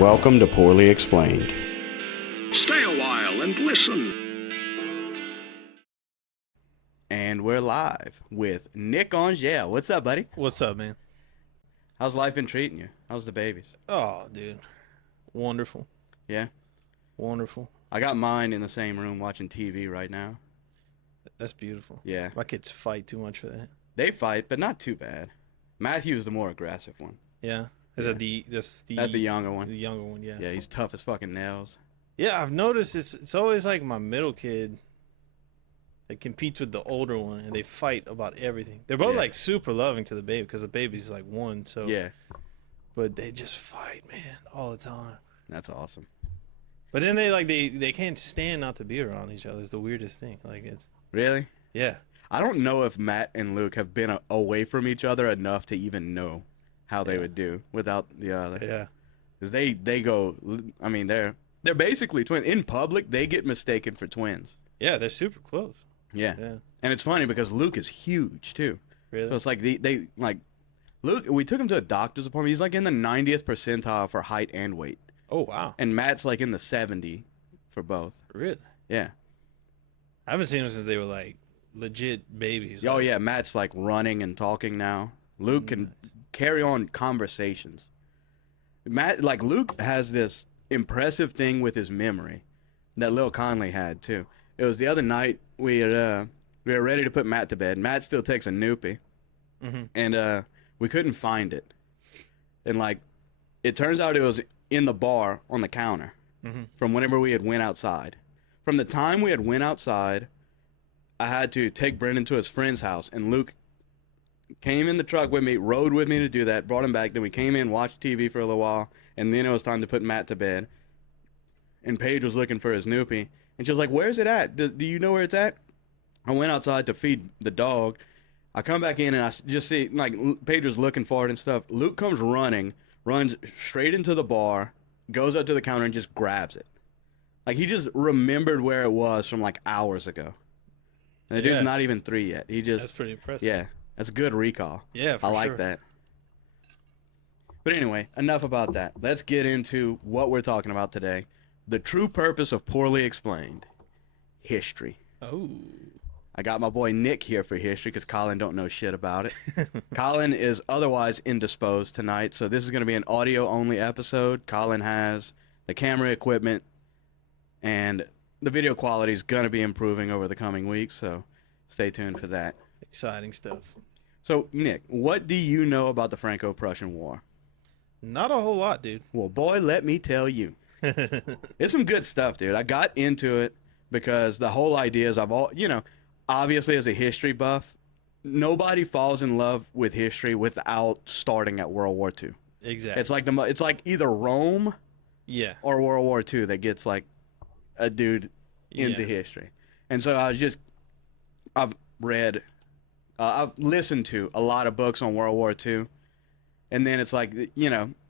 Welcome to Poorly Explained. Stay a while and listen. And we're live with Nick Angel. What's up, buddy? What's up, man? How's life been treating you? How's the babies? Oh, dude. Wonderful. Yeah? Wonderful. I got mine in the same room watching TV right now. That's beautiful. Yeah. My kids fight too much for that. They fight, but not too bad. Matthew's the more aggressive one. Yeah. Is that that's the younger one. The younger one, yeah. Yeah, he's tough as fucking nails. Yeah, I've noticed it's always like my middle kid that competes with the older one, and they fight about everything. They're both like super loving to the baby because the baby's like 1, so yeah. But they just fight, man, all the time. That's awesome. But then they can't stand not to be around each other. It's the weirdest thing. Like it's Really? yeah. I don't know if Matt and Luke have been away from each other enough to even know how they would do without the other. Yeah. Because they go, I mean, they're basically twins. In public, they get mistaken for twins. Yeah, they're super close. Yeah. Yeah. And it's funny because Luke is huge, too. Really? So it's like they like, Luke, we took him to a doctor's appointment. He's like in the 90th percentile for height and weight. Oh, wow. And Matt's like in the 70 for both. Really? Yeah. I haven't seen them since they were like legit babies. Oh, yeah. Matt's like running and talking now. Luke can carry on conversations. Luke has this impressive thing with his memory that little Conley had too. It was the other night we were ready to put Matt to bed. Matt still takes a Noopy, and we couldn't find it. And like, it turns out it was in the bar on the counter from whenever we had went outside. From the time we had went outside, I had to take Brendan to his friend's house, and Luke came in the truck with me, rode with me to do that, brought him back. Then we came in, watched TV for a little while, and then it was time to put Matt to bed. And Paige was looking for his Noopy, and she was like, "Where's it at? Do you know where it's at?" I went outside to feed the dog. I come back in, and I just see, like, Paige was looking for it and stuff. Luke comes running, runs straight into the bar, goes up to the counter, and just grabs it. Like, he just remembered where it was from, like, hours ago. And the dude's not even 3 yet. That's pretty impressive. Yeah. That's good recall. Yeah, I like that. But anyway, enough about that. Let's get into what we're talking about today. The true purpose of Poorly Explained. History. Oh. I got my boy Nick here for history because Colin don't know shit about it. Colin is otherwise indisposed tonight, so this is going to be an audio-only episode. Colin has the camera equipment, and the video quality is going to be improving over the coming weeks, so stay tuned for that. Exciting stuff. So, Nick, what do you know about the Franco-Prussian War? Not a whole lot, dude. Well, boy, let me tell you. It's some good stuff, dude. I got into it because the whole idea is obviously as a history buff, nobody falls in love with history without starting at World War II. Exactly. It's like either Rome or World War II that gets like a dude into history. And so I've listened to a lot of books on World War II, and then it's like,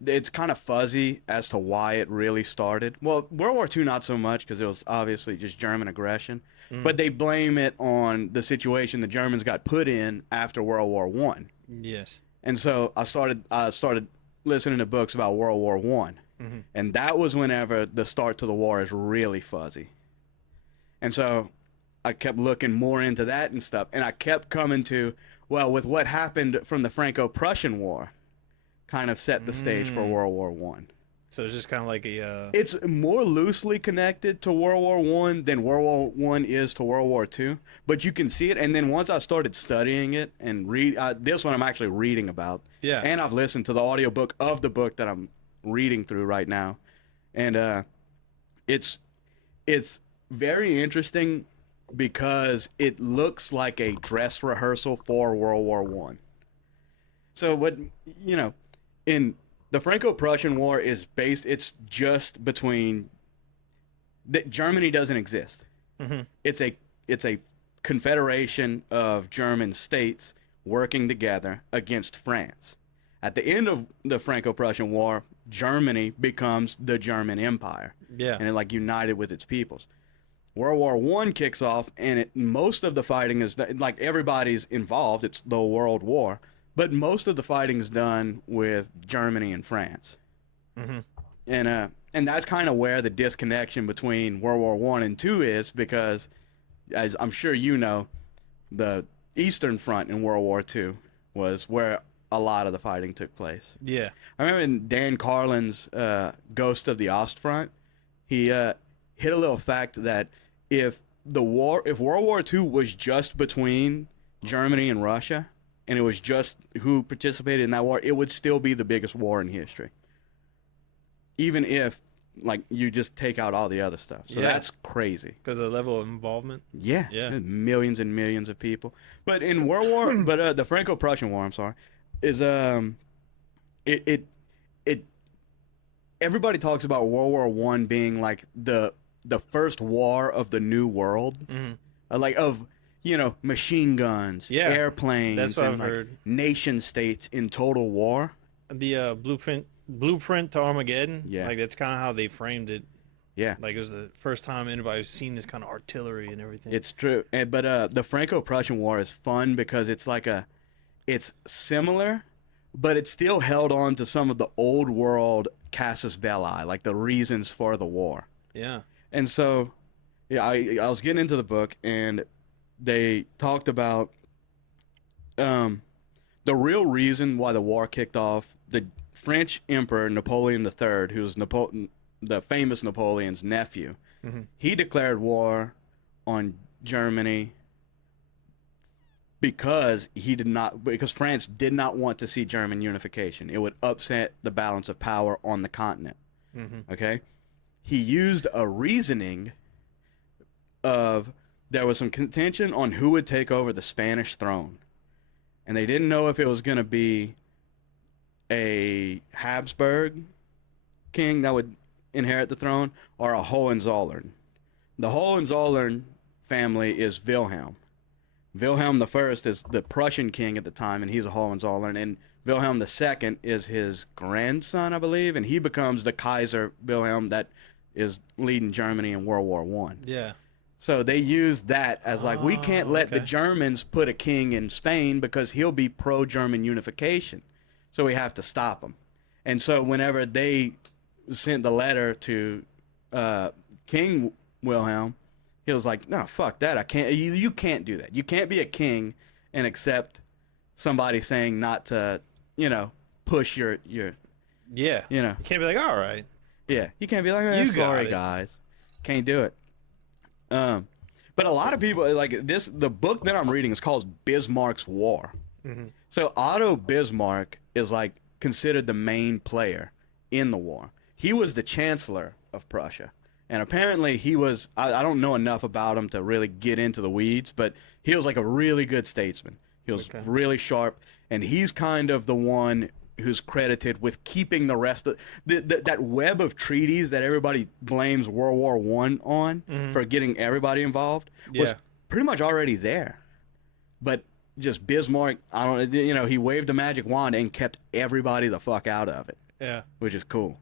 it's kind of fuzzy as to why it really started. Well, World War II not so much because it was obviously just German aggression, but they blame it on the situation the Germans got put in after World War I. Yes. And so I started listening to books about World War I, and that was whenever the start to the war is really fuzzy. And so I kept looking more into that and stuff, and I kept coming to, well, with what happened from the Franco-Prussian War, kind of set the stage for World War I. So it's just kind of like It's more loosely connected to World War I than World War I is to World War II, but you can see it. And then once I started studying it and this one I'm actually reading about, and I've listened to the audiobook of the book that I'm reading through right now, and it's very interesting because it looks like a dress rehearsal for World War I. So in the Franco-Prussian War it's just between, Germany doesn't exist. It's a confederation of German states working together against France. At the end of the Franco-Prussian War, Germany becomes the German Empire. Yeah. And it united with its peoples. World War I kicks off, and most of the fighting is like everybody's involved. It's the World War, but most of the fighting is done with Germany and France. and that's kind of where the disconnection between World War One and Two is, because, as I'm sure you know, the Eastern Front in World War Two was where a lot of the fighting took place. Yeah. I remember in Dan Carlin's Ghost of the Ostfront, he hit a little fact that if World War II was just between Germany and Russia, and it was just who participated in that war, it would still be the biggest war in history. Even if, like, you just take out all the other stuff. So that's crazy. Because of the level of involvement? Yeah. Millions and millions of people. But in World War, the Franco-Prussian War, I'm sorry, is, everybody talks about World War One being like the first war of the new world. Like, of, you know, machine guns, airplanes, that's what and I've like heard. nation states in total war. The blueprint to Armageddon. Yeah. Like, that's kind of how they framed it. Yeah. Like, it was the first time anybody's seen this kind of artillery and everything. It's true. But the Franco-Prussian War is fun because it's like it's similar, but it still held on to some of the old world casus belli, like the reasons for the war. Yeah. And so, yeah, I was getting into the book, and they talked about the real reason why the war kicked off. The French Emperor Napoleon III, who was the famous Napoleon's nephew, he declared war on Germany because France did not want to see German unification. It would upset the balance of power on the continent. Okay? He used a reasoning of there was some contention on who would take over the Spanish throne. And they didn't know if it was going to be a Habsburg king that would inherit the throne or a Hohenzollern. The Hohenzollern family is Wilhelm. Wilhelm I is the Prussian king at the time, and he's a Hohenzollern. And Wilhelm II is his grandson, I believe, and he becomes the Kaiser Wilhelm that is leading Germany in World War One. Yeah. So they used that as like, we can't let the Germans put a king in Spain because he'll be pro-German unification. So we have to stop him. And so whenever they sent the letter to King Wilhelm, he was like, no, fuck that. I can't. You can't do that. You can't be a king and accept somebody saying not to, you know, push your Yeah. you know. You can't be like, all right. Yeah. You can't be like, You got sorry, it. guys. Can't do it. But a lot of people, like this, the book that I'm reading is called Bismarck's War. So Otto Bismarck is like considered the main player in the war. He was the chancellor of Prussia. And apparently he was, I don't know enough about him to really get into the weeds, but he was like a really good statesman. He was really sharp, and he's kind of the one who's credited with keeping the rest of that web of treaties that everybody blames World War I on for getting everybody involved was pretty much already there. But just Bismarck, he waved a magic wand and kept everybody the fuck out of it. Yeah. Which is cool.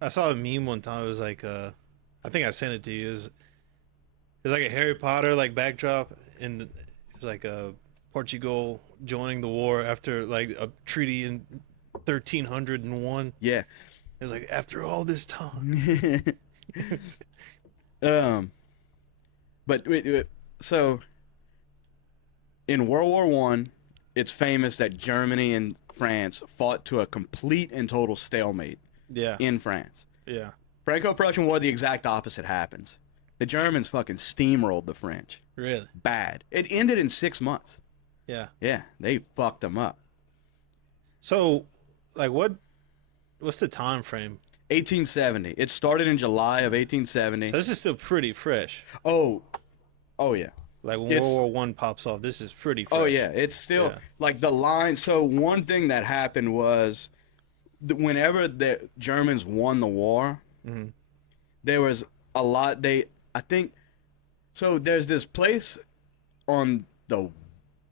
I saw a meme one time. It was like, I think I sent it to you. It was like a Harry Potter like backdrop, and it was like Portugal joining the war after like a treaty in 1301. Yeah. It was like, after all this time. But so in World War One, it's famous that Germany and France fought to a complete and total stalemate. Yeah. In France. Yeah. Franco-Prussian War, the exact opposite happens. The Germans fucking steamrolled the French. Really? Bad. It ended in 6 months. Yeah. Yeah, they fucked them up. So, like, what's the time frame? 1870. It started in July of 1870. So this is still pretty fresh. Oh yeah. Like when World War One pops off, this is pretty fresh. Oh yeah, it's still like the line. So one thing that happened was whenever the Germans won the war, there was a lot. I think so. There's this place on the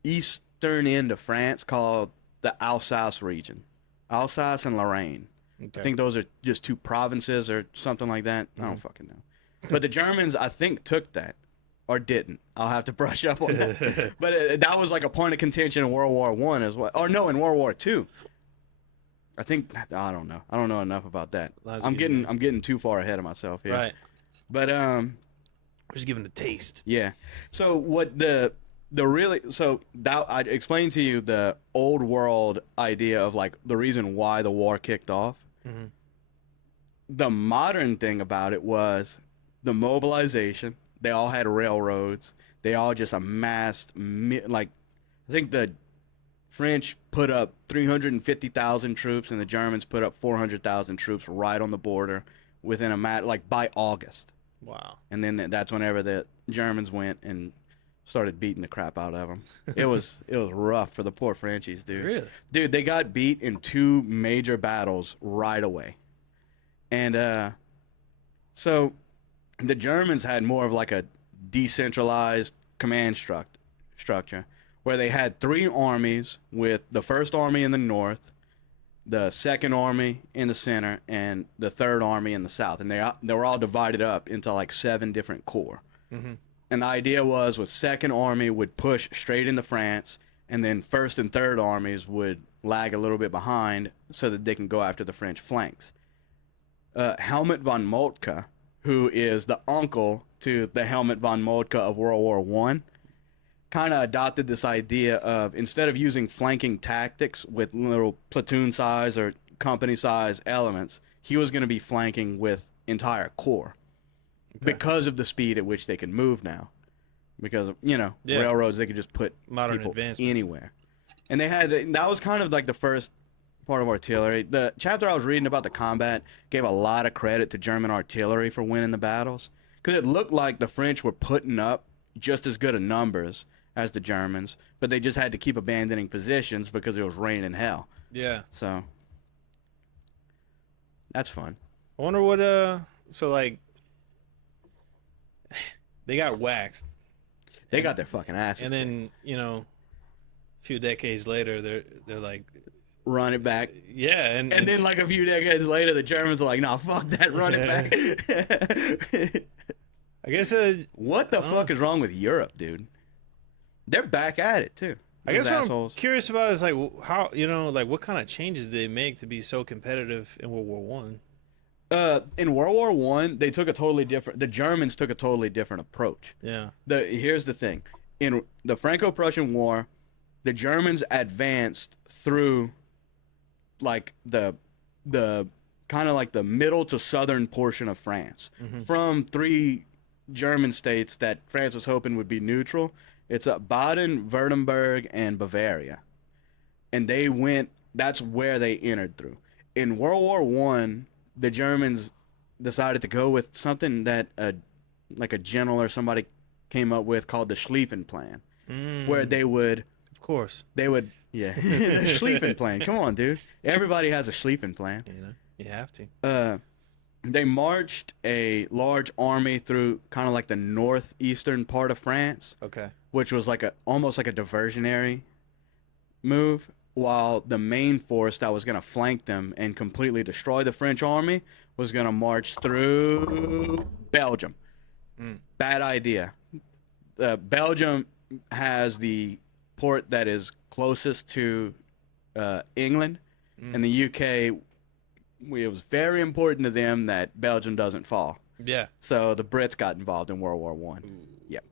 eastern end of France called the Alsace region, Alsace and Lorraine. Okay. I think those are just two provinces or something like that. I don't fucking know. But the Germans, I think, took that or didn't. I'll have to brush up on that. But that was like a point of contention in World War I as well. Or no, in World War II. I think I don't know. I don't know enough about that. Lives I'm getting getting too far ahead of myself here. Right. But We're just giving a taste. yeah. So what the really so that I explained to you the old world idea of like the reason why the war kicked off. Mhm. The modern thing about it was the mobilization. They all had railroads. They all just amassed like I think the French put up 350,000 troops and the Germans put up 400,000 troops right on the border within like by August. Wow. And then that's whenever the Germans went and started beating the crap out of them. It was rough for the poor Frenchies, dude. Really? Dude, they got beat in 2 major battles right away. And so the Germans had more of like a decentralized command structure where they had 3 armies with the first army in the north, the second army in the center, and the third army in the south. And they were all divided up into like 7 different corps. Mm-hmm. And the idea was second army would push straight into France, and then first and third armies would lag a little bit behind so that they can go after the French flanks. Helmut von Moltke, who is the uncle to the Helmut von Moltke of World War I, kind of adopted this idea of instead of using flanking tactics with little platoon size or company size elements, he was going to be flanking with entire corps because of the speed at which they can move now. Because of, railroads, they could just put Modern people advancements. anywhere. And that was kind of like the first part of artillery. The chapter I was reading about the combat gave a lot of credit to German artillery for winning the battles, because it looked like the French were putting up just as good of numbers as the Germans, but they just had to keep abandoning positions because it was raining hell. Yeah. So that's fun. I wonder what so like they got waxed. They got their fucking asses. And then, a few decades later they're like run it back. Yeah, and then like a few decades later the Germans are like, nah, fuck that, run it back. I guess what the fuck is wrong with Europe, dude? They're back at it too. I guess what assholes. I'm curious about is like how like what kind of changes did they make to be so competitive in World War One? In World War One, they took a totally different. The Germans took a totally different approach. Yeah. Here's the thing: in the Franco-Prussian War, the Germans advanced through, like the kind of like the middle to southern portion of France, from 3 German states that France was hoping would be neutral. It's Baden, Württemberg, and Bavaria, and they went. That's where they entered through. In World War One, the Germans decided to go with something that like a general or somebody came up with called the Schlieffen Plan, where they would, of course, the Schlieffen Plan. Come on, dude. Everybody has a Schlieffen Plan. You have to. They marched a large army through kind of like the northeastern part of France. Okay. Which was like almost like a diversionary move, while the main force that was going to flank them and completely destroy the French army was going to march through Belgium. Bad idea. Belgium has the port that is closest to England, and the UK. It was very important to them that Belgium doesn't fall. Yeah. So the Brits got involved in World War One. Yep.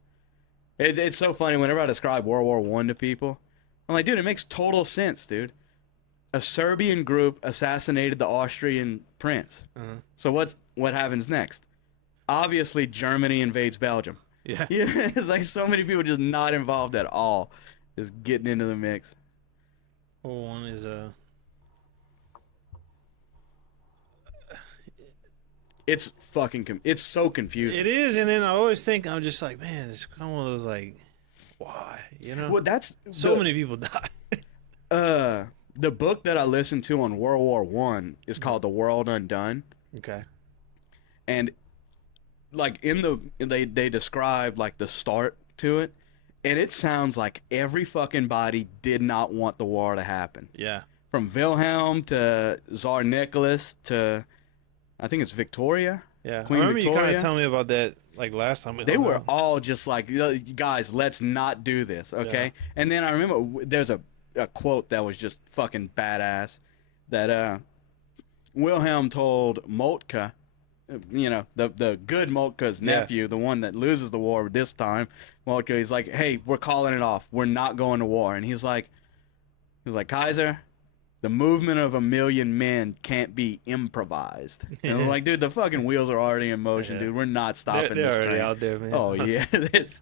It's so funny whenever I describe World War One to people. I'm like, dude, it makes total sense, dude. A Serbian group assassinated the Austrian prince. So what happens next? Obviously, Germany invades Belgium. Yeah. Yeah. It's like so many people just not involved at all, just getting into the mix. One is It's fucking. It's so confusing. It is, and then I always think I'm just like, man, it's kind of one of those like, why, Well, that's so many people die. The book that I listened to on World War One is called The World Undone. Okay. And like they describe like the start to it, and it sounds like every fucking body did not want the war to happen. Yeah. From Wilhelm to Tsar Nicholas to I think it's Victoria. Yeah. Queen I remember Victoria. you kind of telling me about that like last time. They were all just like, guys, let's not do this, okay? Yeah. And then I remember there's a quote that was just fucking badass. that Wilhelm told Moltke, the good Moltke's nephew, the one that loses the war this time. Moltke, he's like, hey, we're calling it off. We're not going to war. And he's like, Kaiser, the movement of 1,000,000 men can't be improvised. And I'm like, dude, the fucking wheels are already in motion, dude. We're not stopping They're this already train. out there, man. Oh, yeah.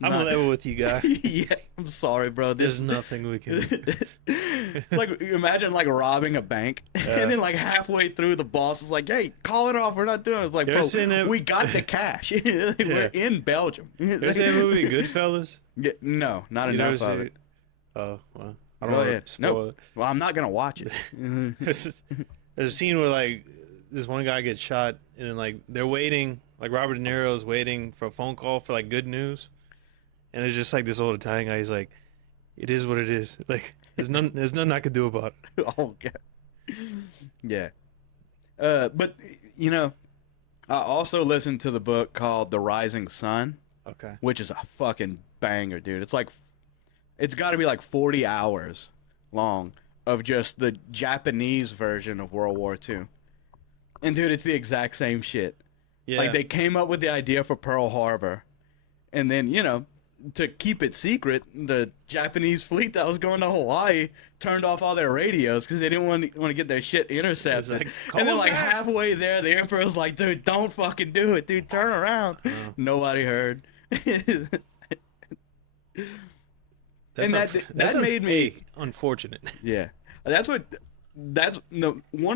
I'm level with you, guy. Yeah, I'm sorry, bro. There's nothing we can do. It's like, imagine like robbing a bank, and then like halfway through, the boss is like, "Hey, call it off. We're not doing it." It's like, bro, we got the cash. We're in Belgium. You ever seen that movie Goodfellas? Yeah, no, not You enough never of seen it. Oh, well. I Go don't want ahead. to spoil No, it. well, I'm not gonna watch it. There's a scene where like this one guy gets shot, and then like they're waiting, like Robert De Niro's waiting for a phone call for like good news, and it's just like this old Italian guy. He's like, "It is what it is. Like there's nothing I could do about it." Oh god. Yeah. But I also listened to the book called The Rising Sun, Okay. which is a fucking banger, dude. It's got to be like 40 hours long of just the Japanese version of World War II. And dude, it's the exact same shit. Yeah. Like they came up with the idea for Pearl Harbor, and then to keep it secret, the Japanese fleet that was going to Hawaii turned off all their radios because they didn't want to get their shit intercepted. Like, and then "Call like back." halfway there, the Emperor's like, "Dude, don't fucking do it, dude. Turn around." Nobody heard. That made me unfortunate. Yeah, that's one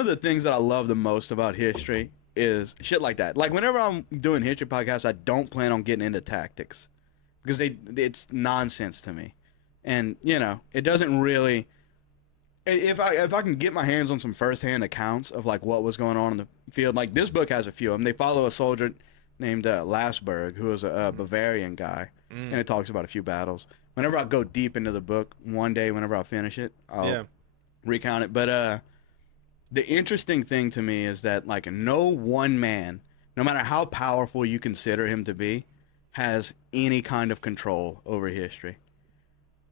of the things that I love the most about history is shit like that. Like whenever I'm doing history podcasts, I don't plan on getting into tactics because it's nonsense to me, and it doesn't really. If I can get my hands on some firsthand accounts of like what was going on in the field, like this book has a few of them. They follow a soldier named Lasberg, who was a Bavarian guy, and it talks about a few battles. Whenever I go deep into the book, one day, whenever I finish it, I'll recount it. But the interesting thing to me is that like no one man, no matter how powerful you consider him to be, has any kind of control over history.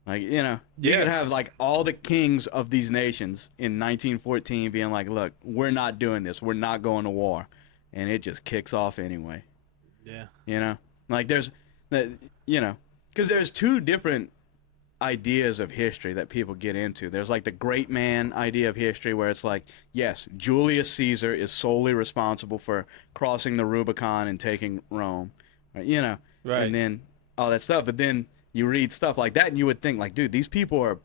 Like, you could have like all the kings of these nations in 1914 being like, look, we're not doing this. We're not going to war. And it just kicks off anyway. Yeah. Like there's, because there's two different ideas of history that people get into. There's like the great man idea of history where it's like, yes, Julius Caesar is solely responsible for crossing the Rubicon and taking Rome. Right. And then all that stuff. But then you read stuff like that and you would think like, dude, these people are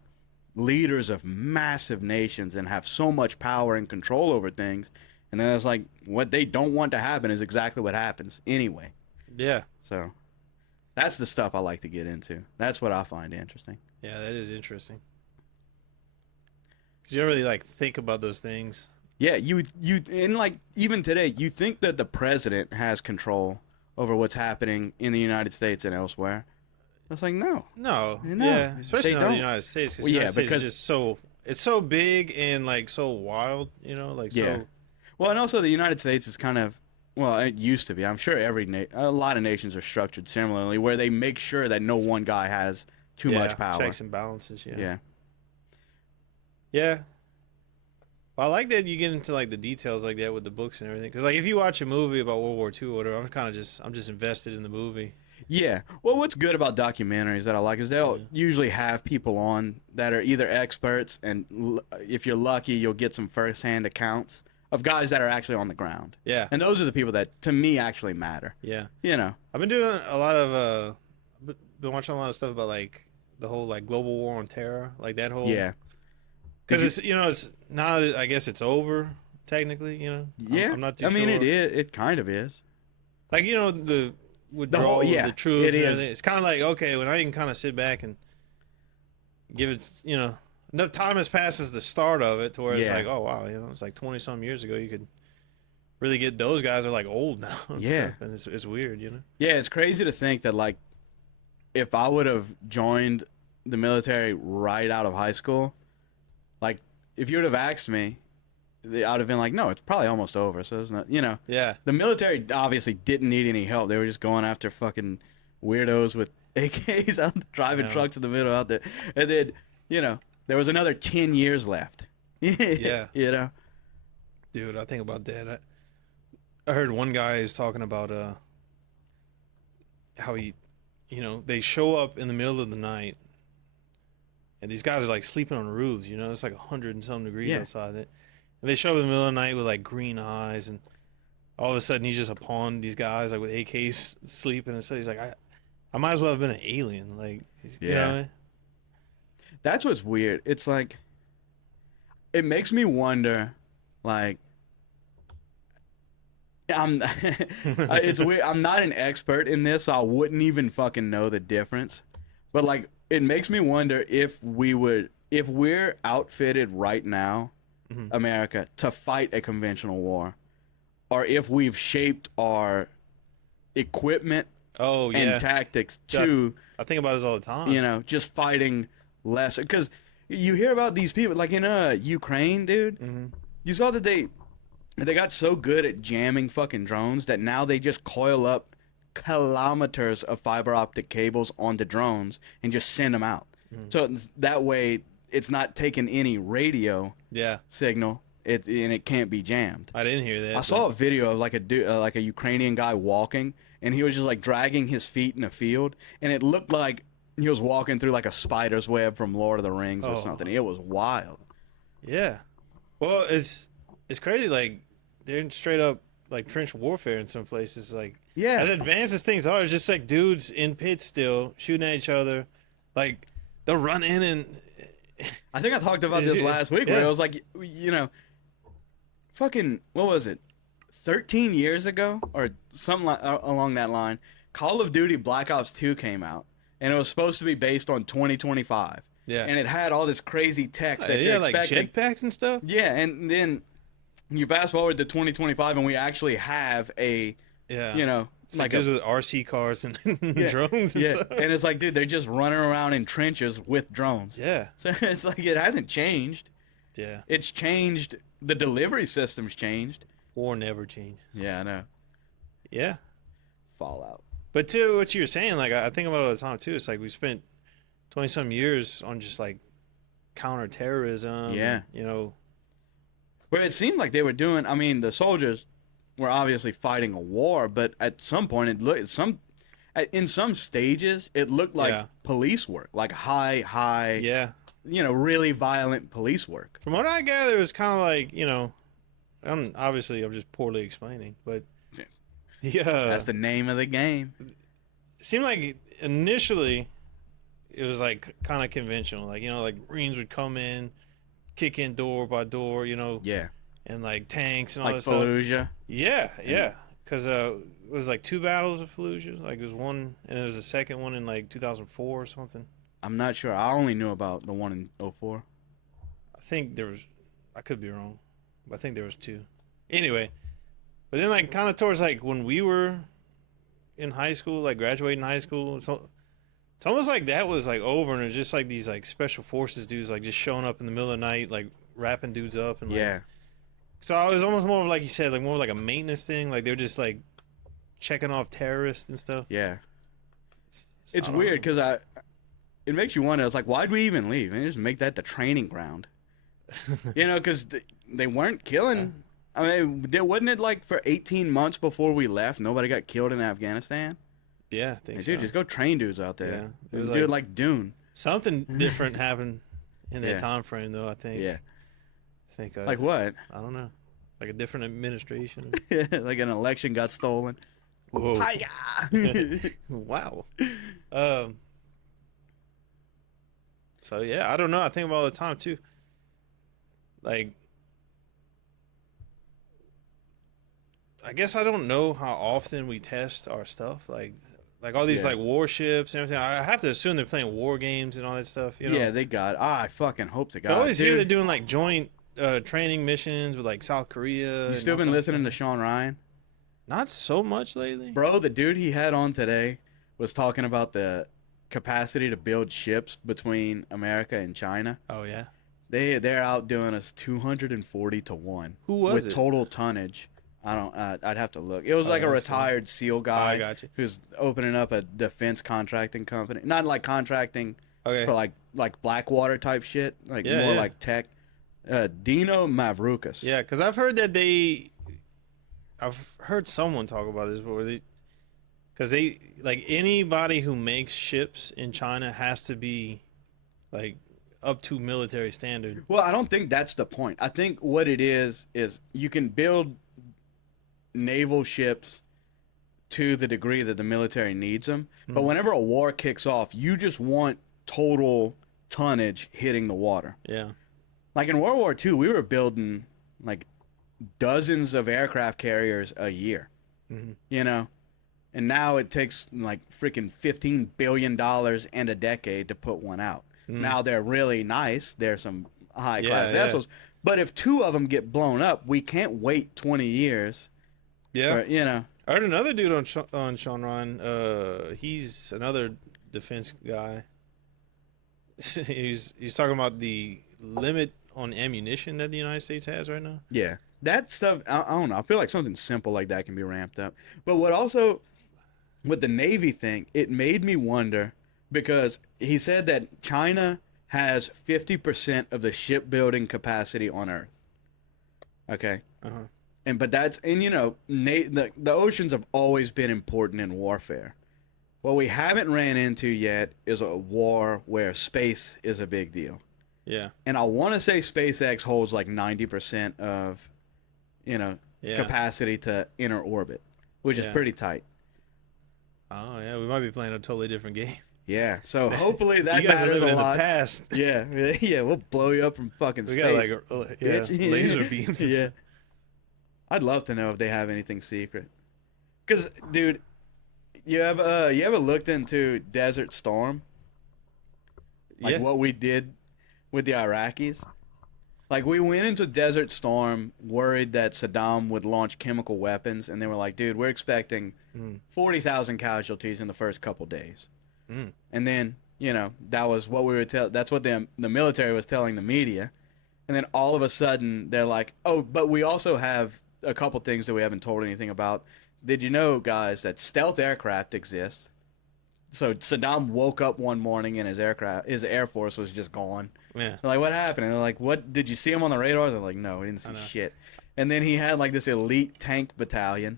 leaders of massive nations and have so much power and control over things. And then it's like what they don't want to happen is exactly what happens anyway. Yeah. So that's the stuff I like to get into. That's what I find interesting. Yeah, that is interesting. Because you don't really like think about those things. Yeah, you and like even today, you think that the president has control over what's happening in the United States and elsewhere. It's like no. Yeah, especially in the United States. Because the United States because is just it's so big and like so wild. So. Well, and also the United States is kind of. Well, it used to be. I'm sure a lot of nations are structured similarly, where they make sure that no one guy has too much power. Checks and balances. Yeah. Well, I like that you get into like the details like that with the books and everything. Because like if you watch a movie about World War II or whatever, I'm just invested in the movie. Yeah. Well, what's good about documentaries that I like is they'll usually have people on that are either experts, and if you're lucky, you'll get some firsthand accounts of guys that are actually on the ground. Yeah. And those are the people that, to me, actually matter. Yeah. I've been doing a lot of, been watching a lot of stuff about, like, the whole, like, global war on terror. Like, that whole... Yeah. Because it's, it's now, I guess it's over, technically, Yeah. I'm not too sure. I mean, it is. It kind of is. Like, the withdrawal, the troops and everything. It's kind of like, okay, when I can kind of sit back and give it, enough time has passed since the start of it to where it's like, oh, wow, it's like 20-some years ago. You could really get those guys are like old now. And stuff, and it's weird, Yeah, it's crazy to think that, like, if I would have joined the military right out of high school, like, if you would have asked me, I'd have been like, no, it's probably almost over. So it's not, Yeah. The military obviously didn't need any help. They were just going after fucking weirdos with AKs out driving trucks in the middle out there. And then, there was another 10 years left. Yeah. Dude, I think about that. I heard one guy is talking about how he, they show up in the middle of the night, and these guys are like sleeping on roofs. It's like 100 and some degrees Yeah. outside. And they show up in the middle of the night with like green eyes, and all of a sudden he's just upon these guys like with AKs sleeping, and so he's like, I might as well have been an alien. Like, you know what I mean? That's what's weird. It's like, it makes me wonder, like, it's weird. I'm not an expert in this, so I wouldn't even fucking know the difference. But like, it makes me wonder if we're outfitted right now, America, to fight a conventional war, or if we've shaped our equipment and tactics to, I think about this all the time. just fighting less. Because you hear about these people, like in Ukraine, dude. You saw that they got so good at jamming fucking drones that now they just coil up kilometers of fiber optic cables onto drones and just send them out. So that way it's not taking any radio signal. And it can't be jammed. I didn't hear that. I saw a video of like a dude, like a Ukrainian guy walking, and he was just like dragging his feet in a field, and it looked like he was walking through like a spider's web from Lord of the Rings or something. It was wild. Yeah. Well, it's crazy. Like, they're in straight up like trench warfare in some places. Like, as advanced as things are, it's just like dudes in pits still shooting at each other. Like, they'll run in and. I think I talked about this last week where it was like, fucking, what was it? 13 years ago or something along that line, Call of Duty Black Ops 2 came out, and it was supposed to be based on 2025. Yeah. And it had all this crazy tech that you're expecting. Like jetpacks and stuff? Yeah, and then you fast forward to 2025 and we actually have a, it's like those with RC cars and drones and stuff. And it's like, dude, they're just running around in trenches with drones. Yeah. So it's like, it hasn't changed. Yeah. It's changed. The delivery system's changed. War never changed. Yeah, I know. Yeah. Fallout. But to what you were saying, like, I think about it all the time too. It's like we spent 20-some years on just like counterterrorism. Yeah. But it seemed like they were doing. I mean, the soldiers were obviously fighting a war, but at some point, in some stages, it looked like police work, like high. Yeah. Really violent police work. From what I gather, it was kind of like, I'm just poorly explaining, but that's the name of the game. It seemed like initially it was like kind of conventional, like like Marines would come in, kick in door by door, and like tanks and all like that Fallujah. stuff. Yeah, because it was like 2 battles of Fallujah. Like, there was one, and there was a second one in like 2004 or something. I'm not sure. I only knew about the one in 2004. I think there was, I could be wrong, but I think there was 2. Anyway, but then like kind of towards like when we were in high school, like graduating high school, it's almost like that was like over, and it's just like these like special forces dudes like just showing up in the middle of the night, like wrapping dudes up and like, so it was almost more of, like you said, like more like a maintenance thing. Like they're just like checking off terrorists and stuff. Yeah, it's weird because it makes you wonder. It's like, why'd we even leave? And just make that the training ground. Because they weren't killing. I mean, wasn't it like for 18 months before we left, nobody got killed in Afghanistan? Yeah, I think so. Dude, just go train dudes out there. Yeah, it was like Dune. Something different happened in that time frame, though. I think. Yeah. I think. Like what? I don't know. Like a different administration. Like an election got stolen. Whoa. Wow. So yeah, I don't know. I think about it all the time too. Like, I guess I don't know how often we test our stuff. Like all these like warships and everything. I have to assume they're playing war games and all that stuff. Yeah, they got. I fucking hope to God. I always hear they're doing like joint training missions with like South Korea. You still been listening to Sean Ryan? Not so much lately, bro. The dude he had on today was talking about the capacity to build ships between America and China. Oh yeah, they're outdoing us 240 to 1. Who was with it? Total tonnage. I don't. I'd have to look. It was like a retired SEAL guy. I got you. Who's opening up a defense contracting company. Not like contracting for like Blackwater type shit. Like more like tech. Dino Mavroukas. Yeah, because I've heard someone talk about this before. Because they like anybody who makes ships in China has to be like up to military standard. Well, I don't think that's the point. I think what it is you can build naval ships to the degree that the military needs them. But whenever a war kicks off, you just want total tonnage hitting the water. Yeah. Like in World War II, we were building like dozens of aircraft carriers a year, you know? And now it takes like freaking $15 billion and a decade to put one out. Now they're really nice. They're some high-class vessels. But if 2 of them get blown up, we can't wait 20 years. Yeah. You know. I heard another dude on Sean Ryan. He's another defense guy. He's talking about the limit on ammunition that the United States has right now. Yeah. That stuff, I don't know. I feel like something simple like that can be ramped up. But what also, with the Navy thing, it made me wonder, because he said that China has 50% of the shipbuilding capacity on Earth. Okay? But that's, and you know, the oceans have always been important in warfare. What we haven't ran into yet is a war where space is a big deal. Yeah. And I want to say SpaceX holds like 90% of, you know, capacity to enter orbit, which is pretty tight. Oh, yeah. We might be playing a totally different game. Yeah. So hopefully that you guys are matters living a in lot. the past. Yeah. We'll blow you up from fucking We space. got like laser beams. And shit. I'd love to know if they have anything secret. Because, dude, you ever looked into Desert Storm? Like what we did with the Iraqis? Like, we went into Desert Storm worried that Saddam would launch chemical weapons, and they were like, dude, we're expecting 40,000 casualties in the first couple days. And then, you know, that was what we were that's what the military was telling the media. And then all of a sudden, they're like, oh, but we also have a couple things that we haven't told anything about. Did you know, guys, that stealth aircraft exist? So Saddam woke up one morning and his Air Force was just gone. Yeah. They're like, what happened? And they're like, what? Did you see him on the radars? They're like, no, we didn't see shit. And then he had like this elite tank battalion,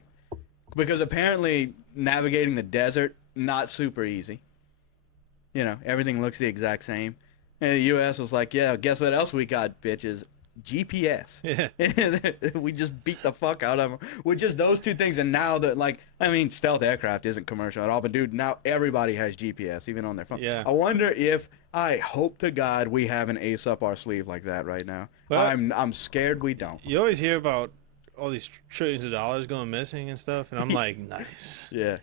because apparently navigating the desert, not super easy. You know, everything looks the exact same. And the U.S. was like, yeah, guess what else we got, bitches? GPS. Yeah. We just beat the fuck out of them with just those 2 things. And now that, like, I mean, stealth aircraft isn't commercial at all, but dude, now everybody has GPS, even on their phone. Yeah. I wonder if, I hope to God we have an ace up our sleeve like that right now. Well, I'm scared we don't. You always hear about all these trillions of dollars going missing and stuff, and I'm like, nice. Yeah.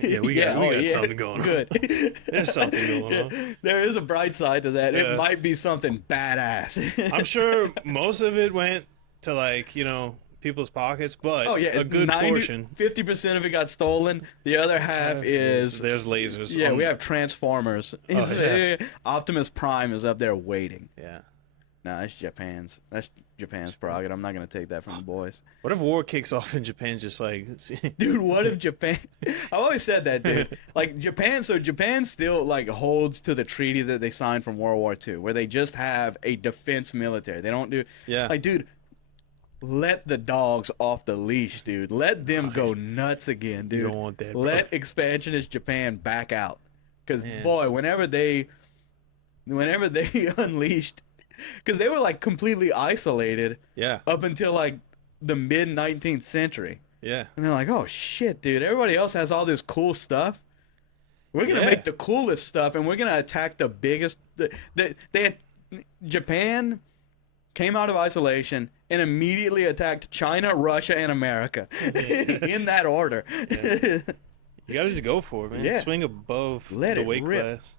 Yeah, we got something going on. Good. There's something going on. There is a bright side to that. Yeah. It might be something badass. I'm sure most of it went to, like, you know, people's pockets, but a good portion. 50% of it got stolen. The other half is... There's lasers. Yeah, we have Transformers. Oh, yeah. Optimus Prime is up there waiting. Yeah. No, that's Japan's prerogative. I'm not going to take that from the boys. What if war kicks off in Japan just like... Dude, what if Japan... I've always said that, dude. Like, Japan still, like, holds to the treaty that they signed from World War II, where they just have a defense military. They don't do... Yeah. Like, dude, let the dogs off the leash, dude. Let them go nuts again, dude. You don't want that, bro. Let expansionist Japan back out. Because, boy, whenever they unleashed... Because they were, like, completely isolated up until, like, the mid-19th century. Yeah. And they're like, oh, shit, dude. Everybody else has all this cool stuff. We're going to make the coolest stuff, and we're going to attack the biggest... Japan came out of isolation and immediately attacked China, Russia, and America. In that order. Yeah. You got to just go for it, man. Yeah. Swing above Let the it weight rip. class.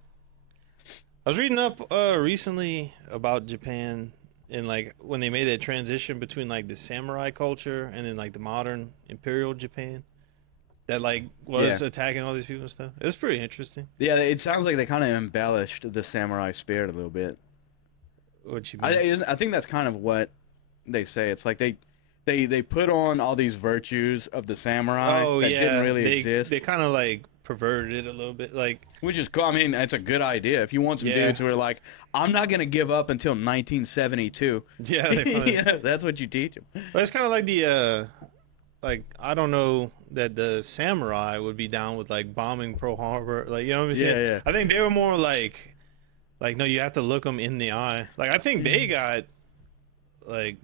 I was reading up recently about Japan and, like, when they made that transition between, like, the samurai culture and then, like, the modern imperial Japan that, like, was attacking all these people and stuff. It was pretty interesting. Yeah, it sounds like they kind of embellished the samurai spirit a little bit. What you mean? I think that's kind of what they say. It's like they put on all these virtues of the samurai that didn't really exist. They kind of, like, perverted it a little bit. Like, Which is cool. I mean, it's a good idea. If you want some Yeah. dudes who are like, I'm not going to give up until 1972. yeah, they probably, Yeah, that's what you teach them. but it's kind of like the like I don't know that the samurai would be down with like bombing Pearl Harbor. Like, you know what I'm saying? Yeah. I think they were more like no, you have to look them in the eye. Like, I think they got like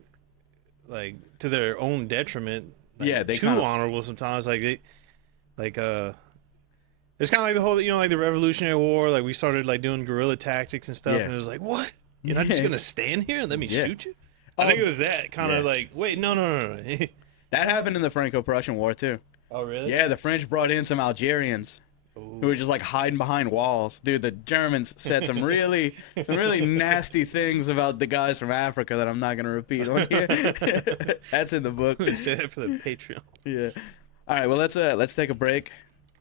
to their own detriment. Like, Yeah, they too kinda- honorable sometimes. Like they like it's kind of like the whole, like the Revolutionary War. Like, we started like doing guerrilla tactics and stuff, Yeah. and it was like, what? You're not just gonna stand here and let me Yeah. shoot you? I think it was that kind of Yeah. like, wait, no. That happened in the Franco-Prussian War, too. Oh, really? Yeah, the French brought in some Algerians who were just like hiding behind walls. Dude, the Germans said some really nasty things about the guys from Africa that I'm not going to repeat on here. That's in the book. Say that for the Patreon. Yeah. All right, well, let's take a break.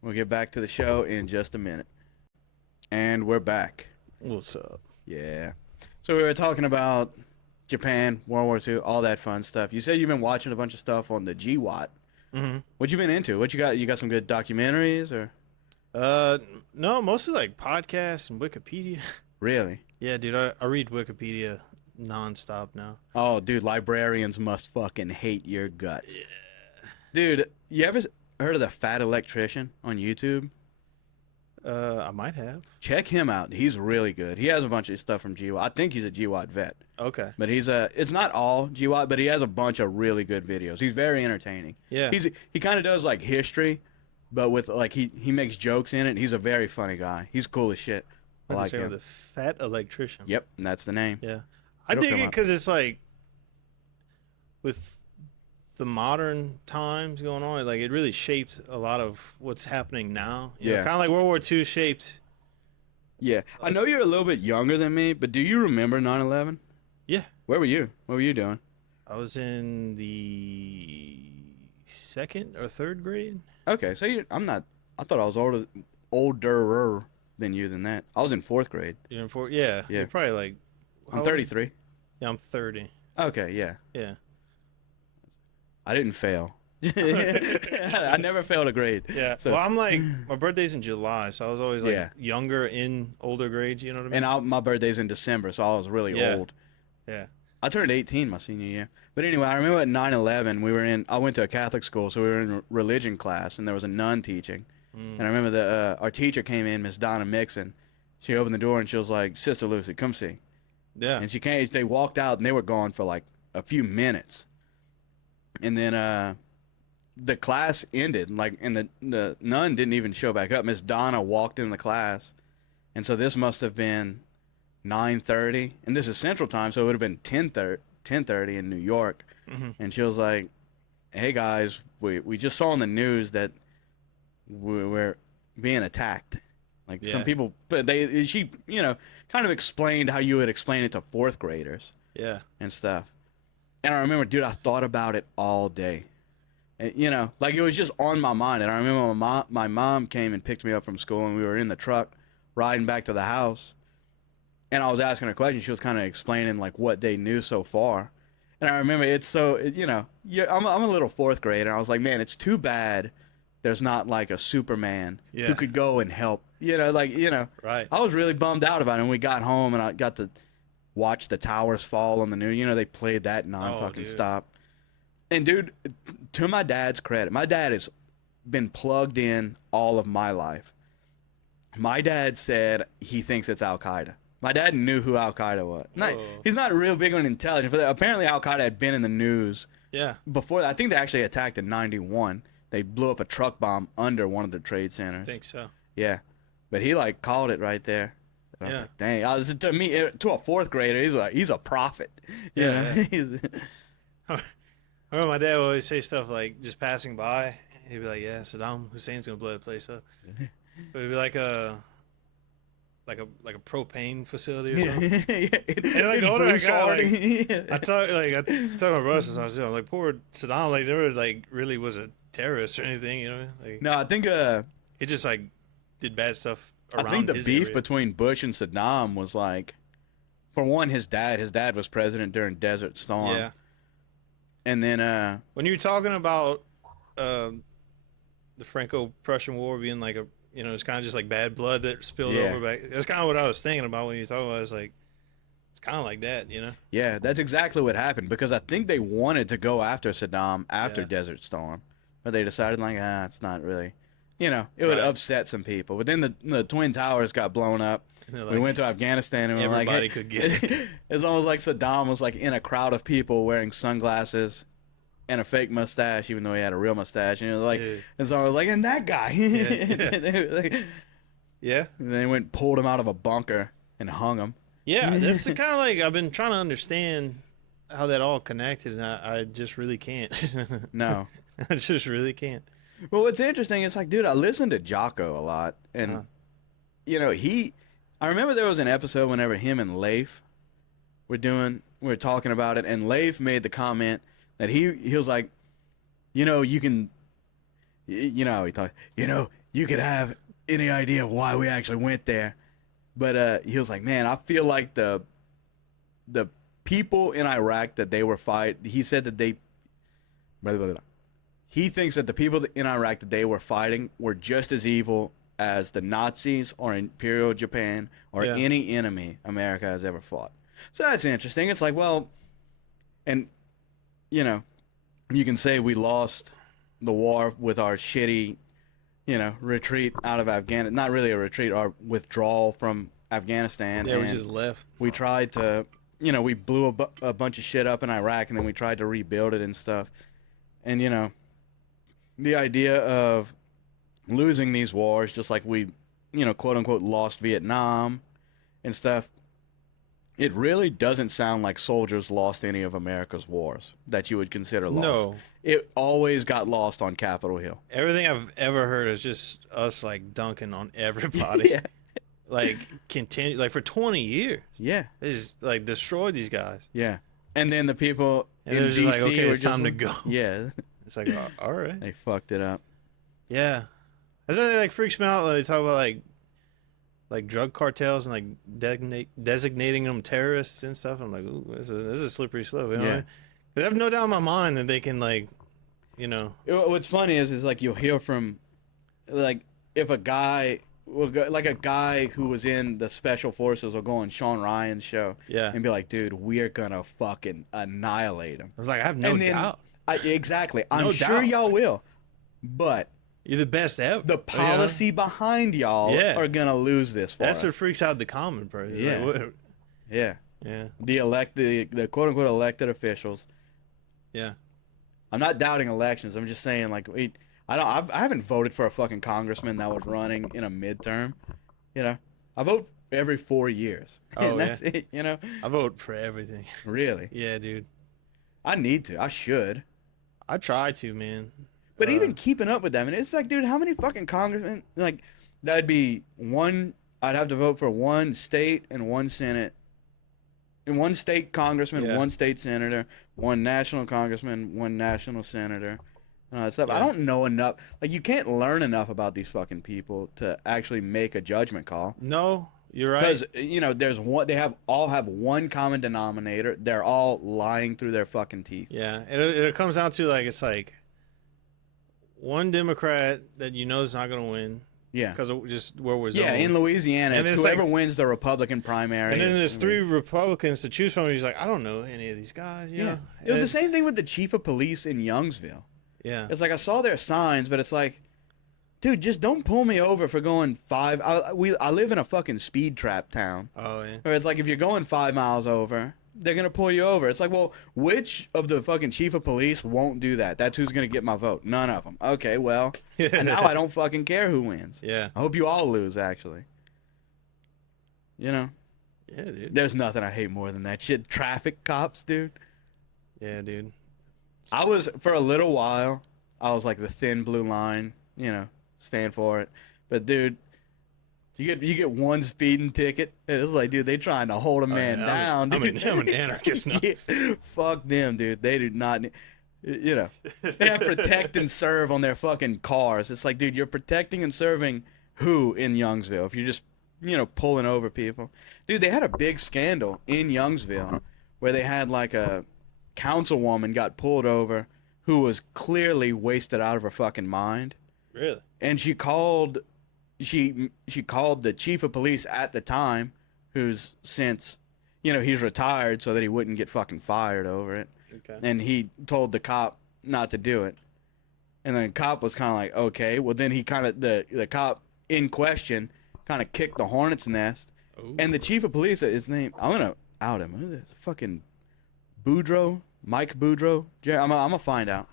We'll get back to the show in just a minute. And we're back. What's up? Yeah. So we were talking about Japan, World War II, all that fun stuff. You said you've been watching a bunch of stuff on the GWAT. Mm-hmm. What you been into? What you got? You got some good documentaries or? No, mostly like podcasts and Wikipedia. Really? Yeah, dude, I read Wikipedia nonstop now. Oh, dude, librarians must fucking hate your guts. Yeah. Dude, you ever heard of the Fat Electrician on YouTube? I might have. Check him out. He's really good. He has a bunch of stuff from GWAT. I think he's a GWAT vet. Okay. But it's not all GWAT, but he has a bunch of really good videos. He's very entertaining. Yeah. He kind of does like history, but with like he makes jokes in it. He's a very funny guy. He's cool as shit. I like him. The Fat Electrician. Yep, and that's the name. Yeah. I It'll dig come it up. because it's like with the modern times going on, like it really shaped a lot of what's happening now. You know, Yeah. kind of like World War II shaped. Yeah, I know you're a little bit younger than me, but do you remember 9/11? Yeah. Where were you? What were you doing? I was in the second or third grade. Okay, so I'm not. I thought I was older than you than that. I was in 4th grade. You're in fourth. Yeah. Yeah. You're probably like. how I'm old? 33. Yeah, I'm 30. Okay, yeah. Yeah. I didn't fail. I never failed a grade. Yeah. So- Well, I'm like, my birthday's in July, so I was always like Yeah. younger in older grades. You know what I mean? And my birthday's in December, so I was really Yeah. old. Yeah. I turned 18 my senior year. But anyway, I remember at 9/11, I went to a Catholic school, so we were in religion class, and there was a nun teaching. And I remember our teacher came in, Miss Donna Mixon. She opened the door and she was like, "Sister Lucy, come see." Yeah. And she came. They walked out and they were gone for like a few minutes. And then the class ended, and the nun didn't even show back up. Miss Donna walked in the class, and so this must have been 9:30, and this is Central Time, so it would have been 10:30 in New York. Mhm. And she was like, "Hey guys, we just saw on the news that we're being attacked." Like some Yeah. people, but she kind of explained how you would explain it to 4th graders Yeah. and stuff. And I remember, dude, I thought about it all day. And, like it was just on my mind. And I remember my mom came and picked me up from school, and we were in the truck riding back to the house. And I was asking her questions. She was kind of explaining like what they knew so far. And I remember I'm a little 4th grader. And I was like, man, it's too bad there's not like a Superman Yeah. who could go and help. Right. I was really bummed out about it. And we got home, and I got to watch the towers fall on the news. They played that non-fucking dude. stop. And dude, to my dad's credit, my dad has been plugged in all of my life. My dad said he thinks it's Al Qaeda. My dad knew who Al Qaeda was. Whoa. He's not real big on intelligence, but apparently Al Qaeda had been in the news Yeah. before that. I think they actually attacked in '91. They blew up a truck bomb under one of the trade centers. I think so. Yeah, but he like called it right there. And I was Yeah. like, dang. To me, to a 4th grader, he's a prophet. Yeah, He's- I remember my dad would always say stuff like just passing by. He'd be like, "Yeah, Saddam Hussein's gonna blow the place up." But it'd be like a propane facility or something. And like, the older I Bruce got, Hardy. I talk to my brother sometimes too. I'm like, poor Saddam, like never like really was a terrorist or anything, you know? Like No, I think he just like did bad stuff around I think the his beef area. between Bush and Saddam was like, for one, his dad was president during Desert Storm. Yeah. And then When you were talking about the Franco-Prussian War being like you know, it's kind of just like bad blood that spilled Yeah. over back. That's kind of what I was thinking about when you talk about it. It's like, it's kind of like that, you know? Yeah, that's exactly what happened because I think they wanted to go after Saddam after Yeah. Desert Storm, but they decided like, it's not really, you know, it would Right. upset some people. But then the Twin Towers got blown up. And they're We like, went to Afghanistan and we were like, everybody could get it. It's almost like Saddam was like in a crowd of people wearing sunglasses and a fake mustache, even though he had a real mustache. And it was like, Yeah. and so I was like, and that guy. Yeah. They were like- Yeah. and they went and pulled him out of a bunker and hung him. Yeah, that's the kind of like I've been trying to understand how that all connected, and I just really can't. No. I just really can't. Well, what's interesting is like, dude, I listened to Jocko a lot, and you know, I remember there was an episode whenever him and Leif were talking about it, and Leif made the comment that he was like, you know, you can, you know, he thought, you know, you could have any idea why we actually went there, but he was like, man, I feel like the people in Iraq that they were fighting, he said that they, blah, blah, blah. He thinks that the people in Iraq that they were fighting were just as evil as the Nazis or Imperial Japan or Yeah. any enemy America has ever fought. So that's interesting. It's like, well, and, you know, you can say we lost the war with our shitty, you know, retreat out of Afghanistan. Not really a retreat, our withdrawal from Afghanistan. Yeah, we and just left. we tried to, you know, we blew a bunch of shit up in Iraq, and then we tried to rebuild it and stuff. And, you know, the idea of losing these wars, just like we, you know, quote unquote, lost Vietnam and stuff, it really doesn't sound like soldiers lost any of America's wars that you would consider lost. No. It always got lost on Capitol Hill. Everything I've ever heard is just us like dunking on everybody. Yeah. Like continue like for 20 years. Yeah. They just like destroyed these guys. Yeah. And then the people And in they're just DC like, okay, were it's just time to go. Yeah. It's like, all right. They fucked it up. Yeah. That's what like freaks me out when they talk about like drug cartels and like designating them terrorists and stuff. I'm like, ooh, this is a slippery slope. You know? Yeah. 'Cause I have no doubt in my mind that they can like, you know. What's funny is like you'll hear from, like, if a guy, like a guy who was in the special forces will go on Sean Ryan's show Yeah. and be like, dude, we're gonna fucking annihilate him. I was like, I have no And then- doubt. Exactly. I'm No sure doubt. y'all will. But You're the best ever. the policy behind y'all Yeah. are gonna lose this for That's us. what freaks out the common person. It's Yeah. like, what? Yeah. Yeah. The quote unquote elected officials. Yeah. I'm not doubting elections. I'm just saying, like, I haven't voted for a fucking congressman that was running in a midterm. You know, I vote every 4 years. Oh, And that's it. You know, I vote for everything. really, Yeah, dude. I need to. I should. I try to, man. But even keeping up with them, and it's like, dude, how many fucking congressmen? Like, that'd be one. I'd have to vote for one state and one senate. And one state congressman, Yeah. one state senator, one national congressman, one national senator. Stuff. I Yeah. don't know enough. Like, you can't learn enough about these fucking people to actually make a judgment call. No, you're right. Because you know, there's one. They all have one common denominator. They're all lying through their fucking teeth. Yeah, it comes down to like it's like one Democrat that you know is not going to win Yeah. because of just where we're Yeah, zoned. in Louisiana, And it's it's whoever like- wins the Republican primary. And then is- there's three Republicans to choose from. And he's like, I don't know any of these guys. You Yeah, know? it was the And- same thing with the chief of police in Youngsville. Yeah, It's like I saw their signs, but it's like, dude, just don't pull me over for going five. I live in a fucking speed trap town, oh yeah, where it's like if you're going 5 miles over, they're gonna pull you over. It's like, well, which of the fucking chief of police won't do that? That's who's gonna get my vote. None of them. Okay, well, and now I don't fucking care who wins. yeah, I hope you all lose, actually. You know, yeah, dude, there's nothing I hate more than that shit. Traffic cops, dude. yeah, dude. I was, for a little while, I was like the thin blue line, you know, stand for it. But dude, you get one speeding ticket, and it's like, dude, they trying to hold a man yeah, down, I'm dude. an anarchist now. Yeah, fuck them, dude. They do not, you know, they have protect and serve on their fucking cars. It's like, dude, you're protecting and serving who in Youngsville if you're just, you know, pulling over people. Dude, they had a big scandal in Youngsville where they had like a councilwoman got pulled over who was clearly wasted out of her fucking mind. Really? And she called she called the chief of police at the time, who's since, he's retired so that he wouldn't get fucking fired over it. Okay. And he told the cop not to do it. And then the cop was kind of like, okay. Well, then he kind of, the cop in question kind of kicked the hornet's nest. Ooh. And the chief of police, his name, I'm going to out him. Who is this? Fucking Boudreaux? Mike Boudreaux? I'm going to find out.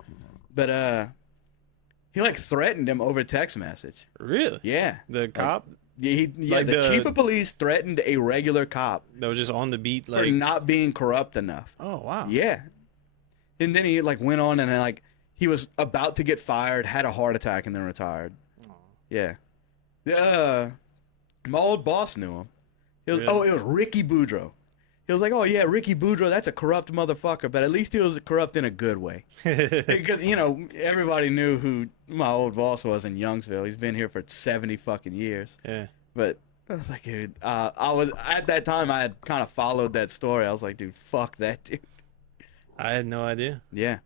But he like threatened him over text message. Really? Yeah. The cop? The chief of police threatened a regular cop That was just on the beat, for not being corrupt enough. Oh, wow. Yeah. And then he like went on and like he was about to get fired, had a heart attack, and then retired. Aw. Yeah. My old boss knew him. Really? Oh, it was Ricky Boudreaux. He was like, oh yeah, Ricky Boudreaux, that's a corrupt motherfucker, but at least he was corrupt in a good way. Because, everybody knew who my old boss was in Youngsville. He's been here for 70 fucking years. Yeah. But I was like, dude, at that time, I had kind of followed that story. I was like, dude, fuck that dude. I had no idea. Yeah.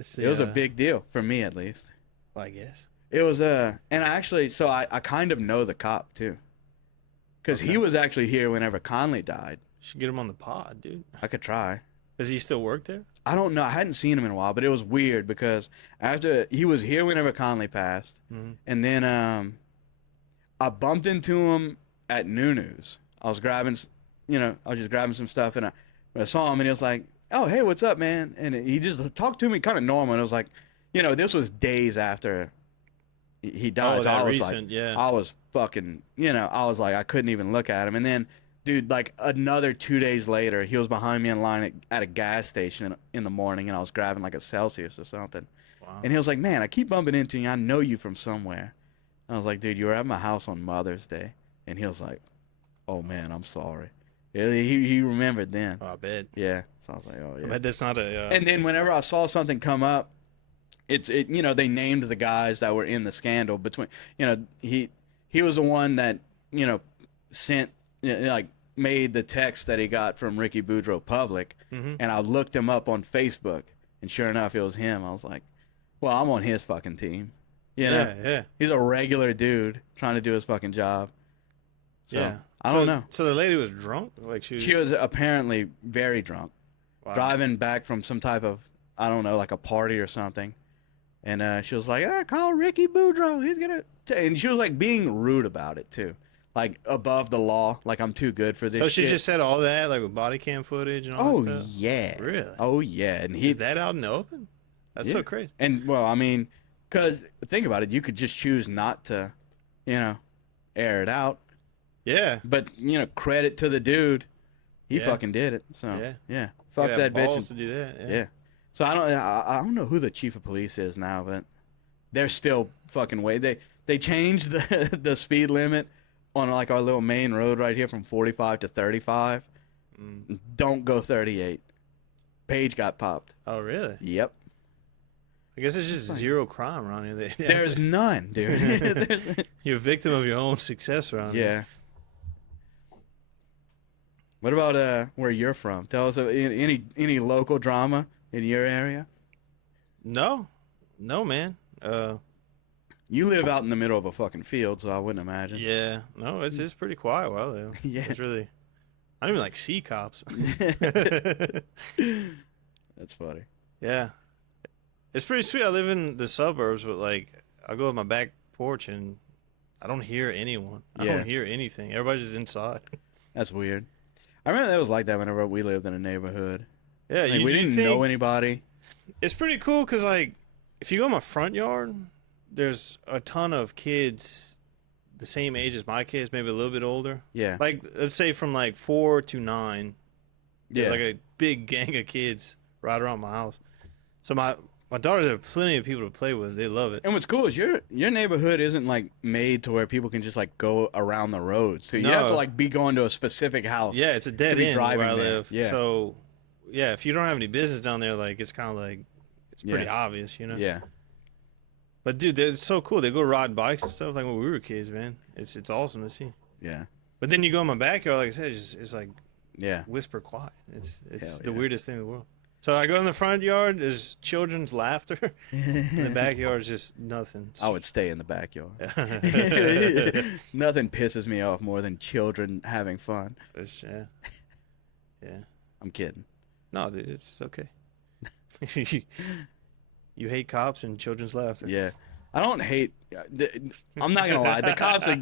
See, It was a big deal, for me at least. well, I guess. It was, and I kind of know the cop too. Because he was actually here whenever Conley died. Should get him on the pod, dude. I could try. Does he still work there? I don't know. I hadn't seen him in a while, but it was weird because after he was here whenever Conley passed, and then I bumped into him at Nunu's. I was just grabbing some stuff, and I saw him, and he was like, "Oh, hey, what's up, man?" And he just talked to me kind of normal, and it was like, this was days after he died. Oh, so I was recent, yeah. I was fucking, I was like, I couldn't even look at him, and then. Dude, like another 2 days later, he was behind me in line at a gas station in the morning, and I was grabbing like a Celsius or something. Wow. And he was like, man, I keep bumping into you. I know you from somewhere. I was like, dude, you were at my house on Mother's Day. And he was like, oh, man, I'm sorry. Yeah, he remembered then. Oh, I bet. Yeah. So I was like, oh, yeah. I bet that's not a... And then whenever I saw something come up, they named the guys that were in the scandal between, he was the one that, sent, made the text that he got from Ricky Boudreaux public, and I looked him up on Facebook, and sure enough, it was him. I was like, well, I'm on his fucking team. Yeah. He's a regular dude trying to do his fucking job. So, Yeah. I don't know. So the lady was drunk? Like She was apparently very drunk, Wow. driving back from some type of, I don't know, like a party or something. And she was like, call Ricky Boudreaux. He's going to... And she was like being rude about it, too. Like above the law, like I'm too good for this So she shit. just said all that, like with body cam footage and all that stuff? Yeah. Really? Oh, yeah. And Is that out in the open? That's so crazy. And, well, I mean, because think about it. You could just choose not to, air it out. Yeah. But, credit to the dude. He Yeah. fucking did it. So, Yeah. Fuck You that gotta have bitch. balls to do that. Yeah. So I don't know who the chief of police is now, but they're still fucking way. They changed the speed limit on like our little main road right here from 45 to 35. Don't go 38. Page got popped. Oh, really? Yep. I guess it's just zero crime around here. There's none, dude. You're a victim of your own success around here. Yeah. What about where you're from? Tell us any local drama in your area. No, man. You live out in the middle of a fucking field, so I wouldn't imagine. Yeah, no, it's pretty quiet where I live. Yeah. It's really. I don't even like see cops. That's funny. Yeah, it's pretty sweet. I live in the suburbs, but like I go to my back porch and I don't hear anyone. I Yeah. don't hear anything. Everybody's just inside. That's weird. I remember it was like that whenever we lived in a neighborhood. Yeah, Like, we didn't know anybody. It's pretty cool because like if you go in my front yard, there's a ton of kids the same age as my kids, maybe a little bit older. Yeah. Like let's say from like 4 to 9. There's Yeah. like a big gang of kids right around my house. So my daughters have plenty of people to play with. They love it. And what's cool is your neighborhood isn't like made to where people can just like go around the road. So you have to No. like be going to a specific house. Yeah, it's a dead be end where driving I there. live. Yeah. So yeah, if you don't have any business down there, like it's kind of like it's pretty Yeah. obvious, you know. Yeah. But dude, it's so cool. They go ride bikes and stuff like when we were kids, man. It's awesome to see. Yeah. But then you go in my backyard, like I said, it's like Yeah. whisper quiet. It's Hell the yeah. weirdest thing in the world. So I go in the front yard, there's children's laughter. In the backyard is just nothing. I would stay in the backyard. Nothing pisses me off more than children having fun. Yeah. Yeah. I'm kidding. No, dude, it's okay. You hate cops and children's laughter. Yeah. I don't hate. I'm not going to lie. The cops are.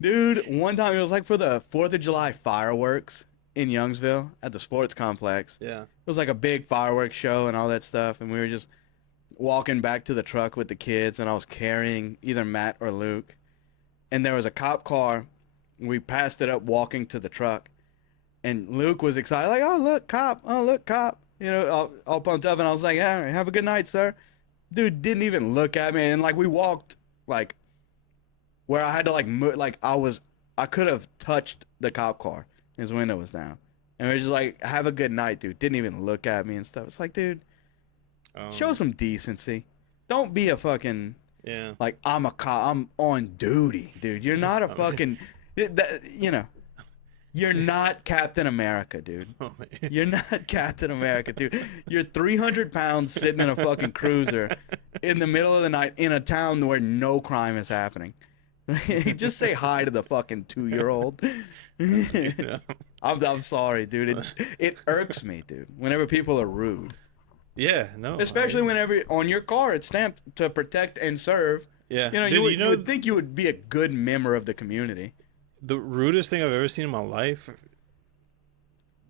Dude, one time it was like for the 4th of July fireworks in Youngsville at the sports complex. Yeah. It was like a big fireworks show and all that stuff. And we were just walking back to the truck with the kids. And I was carrying either Matt or Luke. And there was a cop car. We passed it up walking to the truck. And Luke was excited, like, oh, look, cop. Oh, look, cop. You know, all pumped up. And I was like, yeah, have a good night, sir. Dude didn't even look at me. And, like, we walked, like, where I had to, like, I could have touched the cop car. His window was down. And we were just like, have a good night, dude. Didn't even look at me and stuff. It's like, dude, show some decency. Don't be a fucking, like, I'm a cop. I'm on duty, dude. You're not a fucking, you know. You're not Captain America, dude. Oh, you're not Captain America, dude. You're 300 pounds sitting in a fucking cruiser in the middle of the night in a town where no crime is happening. Just say hi to the fucking 2-year-old. I'm sorry, dude. It irks me, dude, whenever people are rude. Yeah, no. Especially whenever on your car it's stamped to protect and serve. Yeah. You know, Dude, you would think you would be a good member of the community. The rudest thing I've ever seen in my life.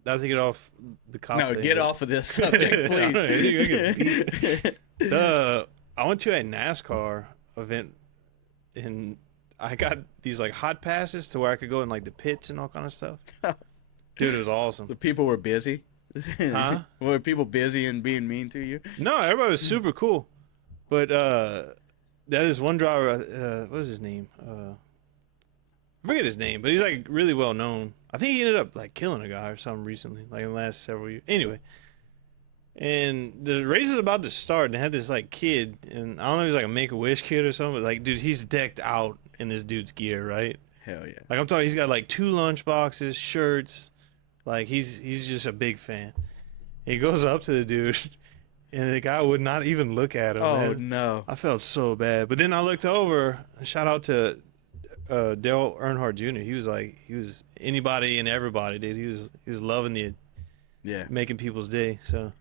Not to get off the cop No, thing, get off of this subject, please. I went to a NASCAR event, and I got these like hot passes to where I could go in like the pits and all kind of stuff. Dude, it was awesome. The people were busy. Huh? Were people busy and being mean to you? No, everybody was super cool. But there's one driver. What is his name? I forget his name, but he's like really well known. I think he ended up like killing a guy or something recently, like in the last several years. Anyway, and the race is about to start, and they had this like kid, and I don't know if he's like a Make-A-Wish kid or something, but like, dude, he's decked out in this dude's gear, right? Hell yeah. Like I'm talking, he's got like 2 lunch boxes, shirts, like he's just a big fan. He goes up to the dude, and the guy would not even look at him. Oh, man. no. I felt so bad, but then I looked over. Shout out to Dale Earnhardt Jr. He was anybody and everybody, dude. He was loving making people's day. So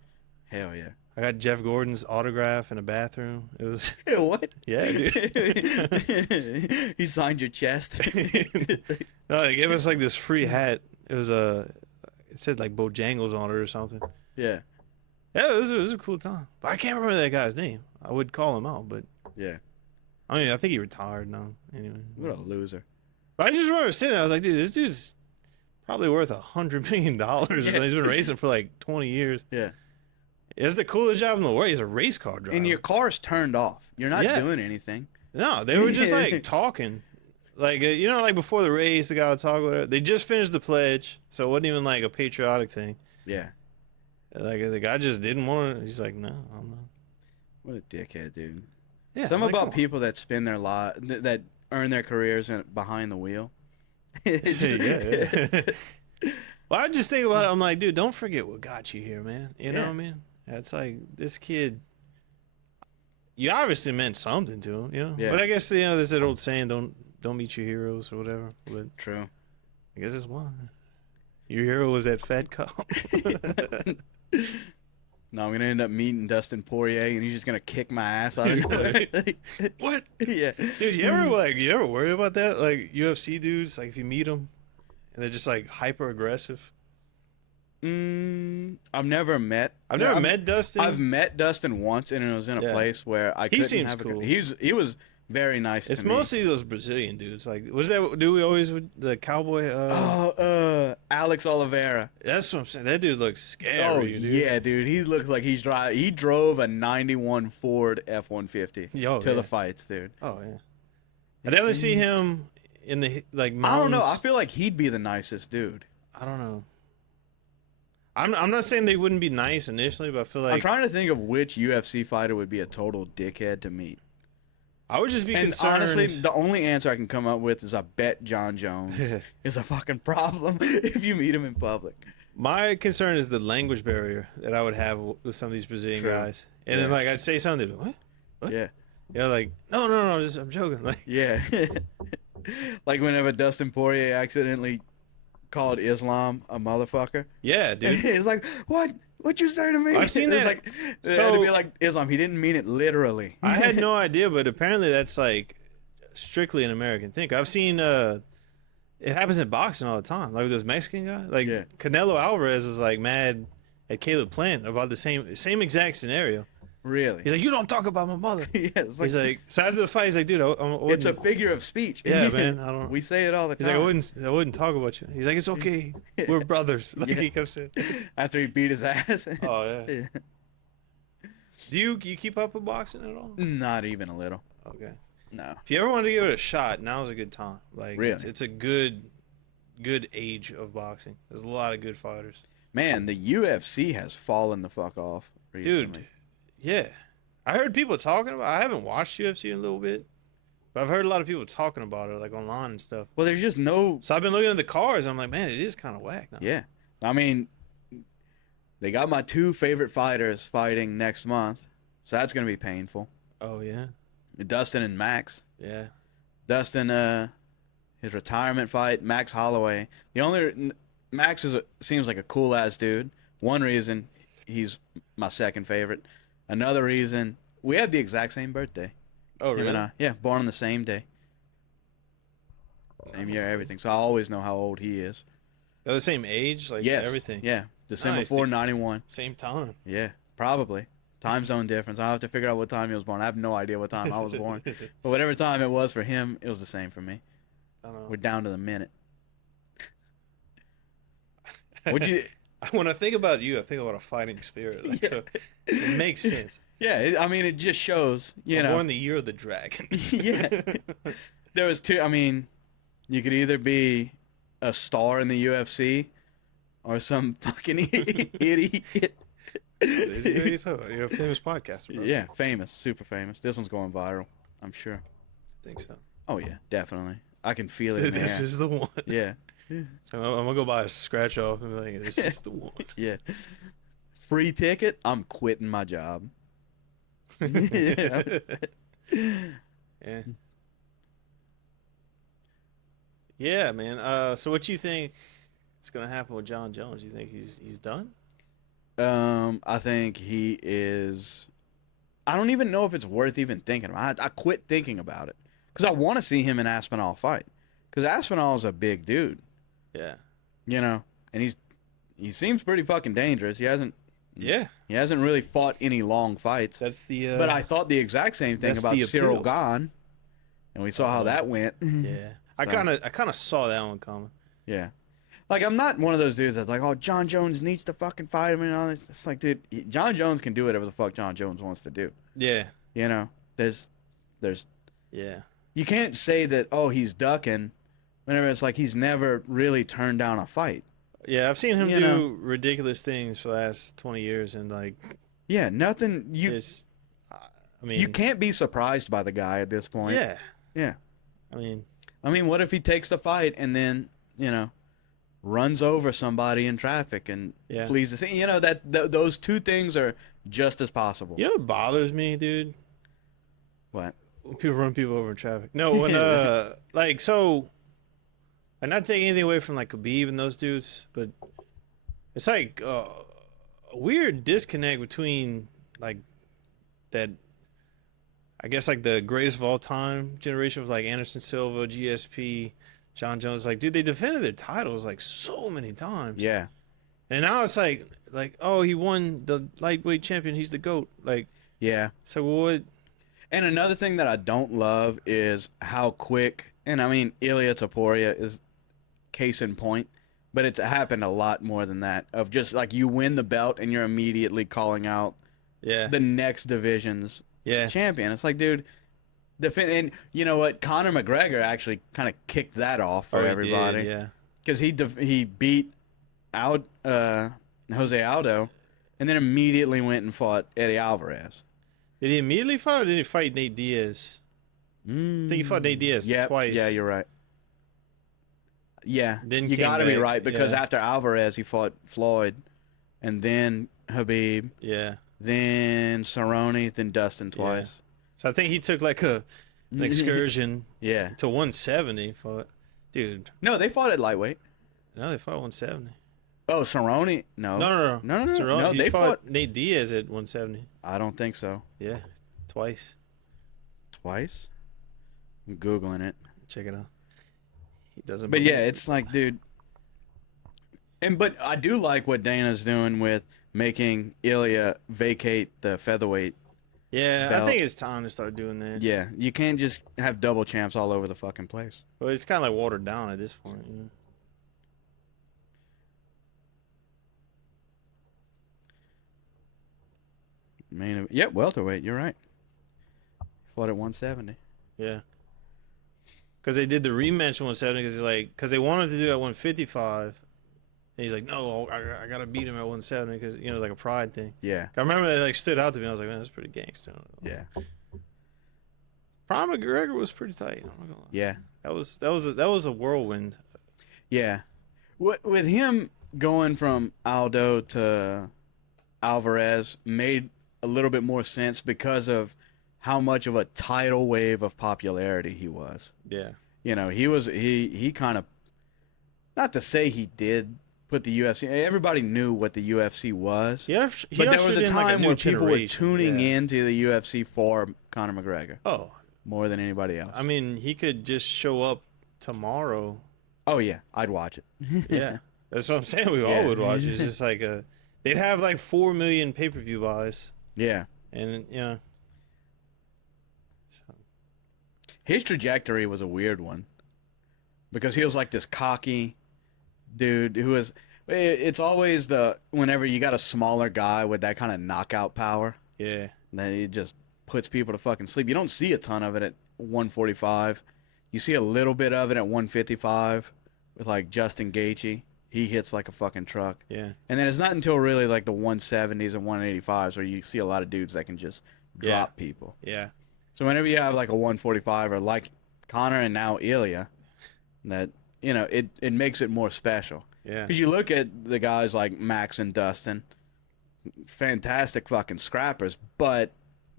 hell yeah. I got Jeff Gordon's autograph in a bathroom. It was what? Yeah, dude. He signed your chest. No, they gave us like this free hat. It was it said like Bojangles on it or something. Yeah. Yeah, it was a cool time. But I can't remember that guy's name. I would call him out, but Yeah. I mean, I think he retired now. Anyway, What a loser. but I just remember sitting there. I was like, dude, this dude's probably worth $100 million. Yeah. He's been racing for like 20 years. Yeah. It's the coolest job in the world. He's a race car driver. And your car's turned off. You're not doing anything. No, they were just like talking. Like, you know, like before the race, the guy would talk with her. They just finished the pledge, so it wasn't even like a patriotic thing. Yeah. Like, the guy just didn't want it. He's like, no, I'm not. What a dickhead, dude. Yeah, Something like, about come on. people that spend their life, that earn their careers behind the wheel. Yeah. Well, I just think about it. I'm like, dude, don't forget what got you here, man. You know what I mean? It's like this kid. You obviously meant something to him, you know. Yeah. But I guess there's that old saying, don't meet your heroes or whatever. But True. I guess it's one. Your hero was that fat cop. No, I'm gonna end up meeting Dustin Poirier, and he's just gonna kick my ass out of it. What? Yeah, Dude, you ever worry about that? Like UFC dudes, like if you meet them, and they're just like hyper aggressive. I've never met. I've never met Dustin. I've met Dustin once, and it was in a place where I couldn't seems have cool. He was very nice. It's to me. mostly those Brazilian dudes. Like, was that? Do we always with the cowboy? Alex Oliveira. That's what I'm saying. That dude looks scary. Oh dude. yeah, dude. He looks like he's driving. He drove a '91 Ford F-150 to the fights, dude. Oh yeah. I definitely see him in the like mountains. I don't know. I feel like he'd be the nicest dude. I don't know. I'm not saying they wouldn't be nice initially, but I feel like I'm trying to think of which UFC fighter would be a total dickhead to meet. I would just be And concerned. honestly, the only answer I can come up with is I bet John Jones is a fucking problem if you meet him in public. My concern is the language barrier that I would have with some of these Brazilian True. guys. And then Yeah. like I'd say something, they'd be like, what? Yeah. Yeah, like no, I'm joking. Like, Yeah. Like whenever Dustin Poirier accidentally called Islam a motherfucker. yeah, dude. It's like, what? What'd you say to me? I've seen It's that. Like, So- it'd be like Islam. He didn't mean it literally. I had no idea, but apparently that's like strictly an American thing. I've seen it happens in boxing all the time. Like with those Mexican guys. Like Yeah. Canelo Alvarez was like mad at Caleb Plant about the same exact scenario. Really? He's like, you don't talk about my mother. Yeah, it's He's like, so after the fight, he's like, dude, it's a figure of speech. Yeah, man, I don't- We say it all the He's time. like, I wouldn't talk about you. He's like, it's okay. We're brothers. Like Yeah. he kept saying. After he beat his ass. Oh yeah. Yeah. Do you keep up with boxing at all? Not even a little. Okay. No. If you ever want to give it a shot, now's a good time. Like Really? it's a good age of boxing. There's a lot of good fighters. Man, the UFC has fallen the fuck off. Recently. Dude, yeah. I heard people talking about I haven't watched UFC in a little bit, but I've heard a lot of people talking about it like online and stuff. Well, there's just no. So I've been looking at the cards, I'm like, man, it is kind of whack now. Yeah. I mean, they got my two favorite fighters fighting next month, so that's gonna be painful. Oh yeah. Dustin and Max. Yeah. Dustin, his retirement fight. Max Holloway. Max seems like a cool ass dude. One reason he's my second favorite. Another reason we have the exact same birthday. Oh Him really? and I. Yeah, born on the same day, same year, everything. So I always know how old he is. They're the same age, like Yes. everything. Yeah. December Nice, 4, dude. 91. Same time. Yeah, probably. Time zone difference. I'll have to figure out what time he was born. I have no idea what time I was born. But whatever time it was for him, it was the same for me. I don't know. We're down to the minute. Would you? When I think about you, I think about a fighting spirit. Like, Yeah. So it makes sense. Yeah, I mean, it just shows, I'm born the year of the dragon. Yeah. There was two. I mean, you could either be a star in the UFC or some fucking idiot. You're a famous podcaster, bro. Yeah, famous, super famous. This one's going viral, I'm sure. I think so. Oh yeah, definitely. I can feel it. In the This air. is the one. Yeah, So I'm gonna go buy a scratch off and be like, this is the one. yeah. Free ticket. I'm quitting my job. Yeah. Yeah. Yeah, man. So what you think is gonna happen with John Jones? You think he's done? I think he is. I don't even know if it's worth even thinking about. I quit thinking about it because I want to see him and Aspinall fight. Because Aspinall is a big dude, Yeah. you know, and he seems pretty fucking dangerous. He hasn't really fought any long fights. That's the. But I thought the exact same thing that's about the Cyril appeal. Gahn, and we saw how that went. Yeah. I So- kind of saw that one coming. Yeah. Like, I'm not one of those dudes that's like, oh, John Jones needs to fucking fight him and all this. It's like, dude, John Jones can do whatever the fuck John Jones wants to do. Yeah. You know, there's, Yeah. you can't say that, oh, he's ducking whenever it's like he's never really turned down a fight. Yeah. I've seen him You do know. ridiculous things for the last 20 years, and like, Yeah, nothing, just, I mean, you can't be surprised by the guy at this point. Yeah. Yeah. I mean, what if he takes the fight and then, you know, runs over somebody in traffic and Yeah. flees the scene? You know, those two things are just as possible. you know what bothers me, dude? What? When people run people over in traffic. No, when like so. I'm not taking anything away from like Khabib and those dudes, but it's like a weird disconnect between like that. I guess like the greatest of all time generation of like Anderson Silva, GSP, John Jones. Like, dude, they defended their titles like so many times. Yeah. And now it's like oh, he won the lightweight champion. He's the GOAT. Like, Yeah. so what? And another thing that I don't love is how quick, and I mean, Ilia Topuria is case in point, but it's happened a lot more than that, of just like you win the belt and you're immediately calling out Yeah. the next division's Yeah. champion. It's like, dude, and you know what? Conor McGregor actually kind of kicked that off for Oh, he everybody. did, yeah. Because he beat out Jose Aldo, and then immediately went and fought Eddie Alvarez. Did he immediately fight, or did he fight Nate Diaz? I think he fought Nate Diaz twice. Yeah, you're right. Yeah, Then you came got to be back, right because yeah. after Alvarez, he fought Floyd, and then Habib, Yeah. then Cerrone, then Dustin Yeah. twice. So I think he took like an excursion Yeah. to 170. Fought, dude. No, they fought at lightweight. No, they fought 170. Oh, Cerrone? No. No, no, no. No, no, no. Cerrone, No, he they fought fought. Nate Diaz at 170. I don't think so. Yeah, twice. Twice? I'm Googling it. Check it out. He doesn't. But believe yeah, it. it's like, dude. But I do like what Dana's doing with making Ilya vacate the featherweight. Yeah, belt. I think it's time to start doing that. Yeah, you can't just have double champs all over the fucking place. But it's kind of like watered down at this point. You know? Yeah, welterweight. You're right. Fought at 170. Yeah. Because they did the rematch at 170 because they wanted to do it at 155. And he's like, no, I got to beat him at 170 because, you know, it's like a pride thing. Yeah. I remember they like stood out to me. I was like, man, that's pretty gangster. Yeah. Prime McGregor was pretty tight. I'm not gonna lie. Yeah. That was a whirlwind. Yeah. With him going from Aldo to Alvarez made a little bit more sense because of how much of a tidal wave of popularity he was. Yeah. You know, he kind of, not to say he did put the UFC, everybody knew what the UFC was. Yeah. But there was a time where people were tuning yeah. into the UFC for Conor McGregor Oh, more than anybody else. I mean, he could just show up tomorrow. Oh yeah, I'd watch it. Yeah. That's what I'm saying. We all Yeah. would watch it. It's just like they'd have like 4 million pay-per-view buys. Yeah. And, you know. So. His trajectory was a weird one because he was like this cocky dude who was. It's always whenever you got a smaller guy with that kind of knockout power, Yeah. then he just puts people to fucking sleep. You don't see a ton of it at 145. You see a little bit of it at 155 with like Justin Gaethje. He hits like a fucking truck. Yeah. And then it's not until really like the 170s and 185s where you see a lot of dudes that can just drop people. Yeah. So whenever you have like a 145 or like Conor and now Ilya, that, you know, it makes it more special. Yeah. Because you look at the guys like Max and Dustin, fantastic fucking scrappers, but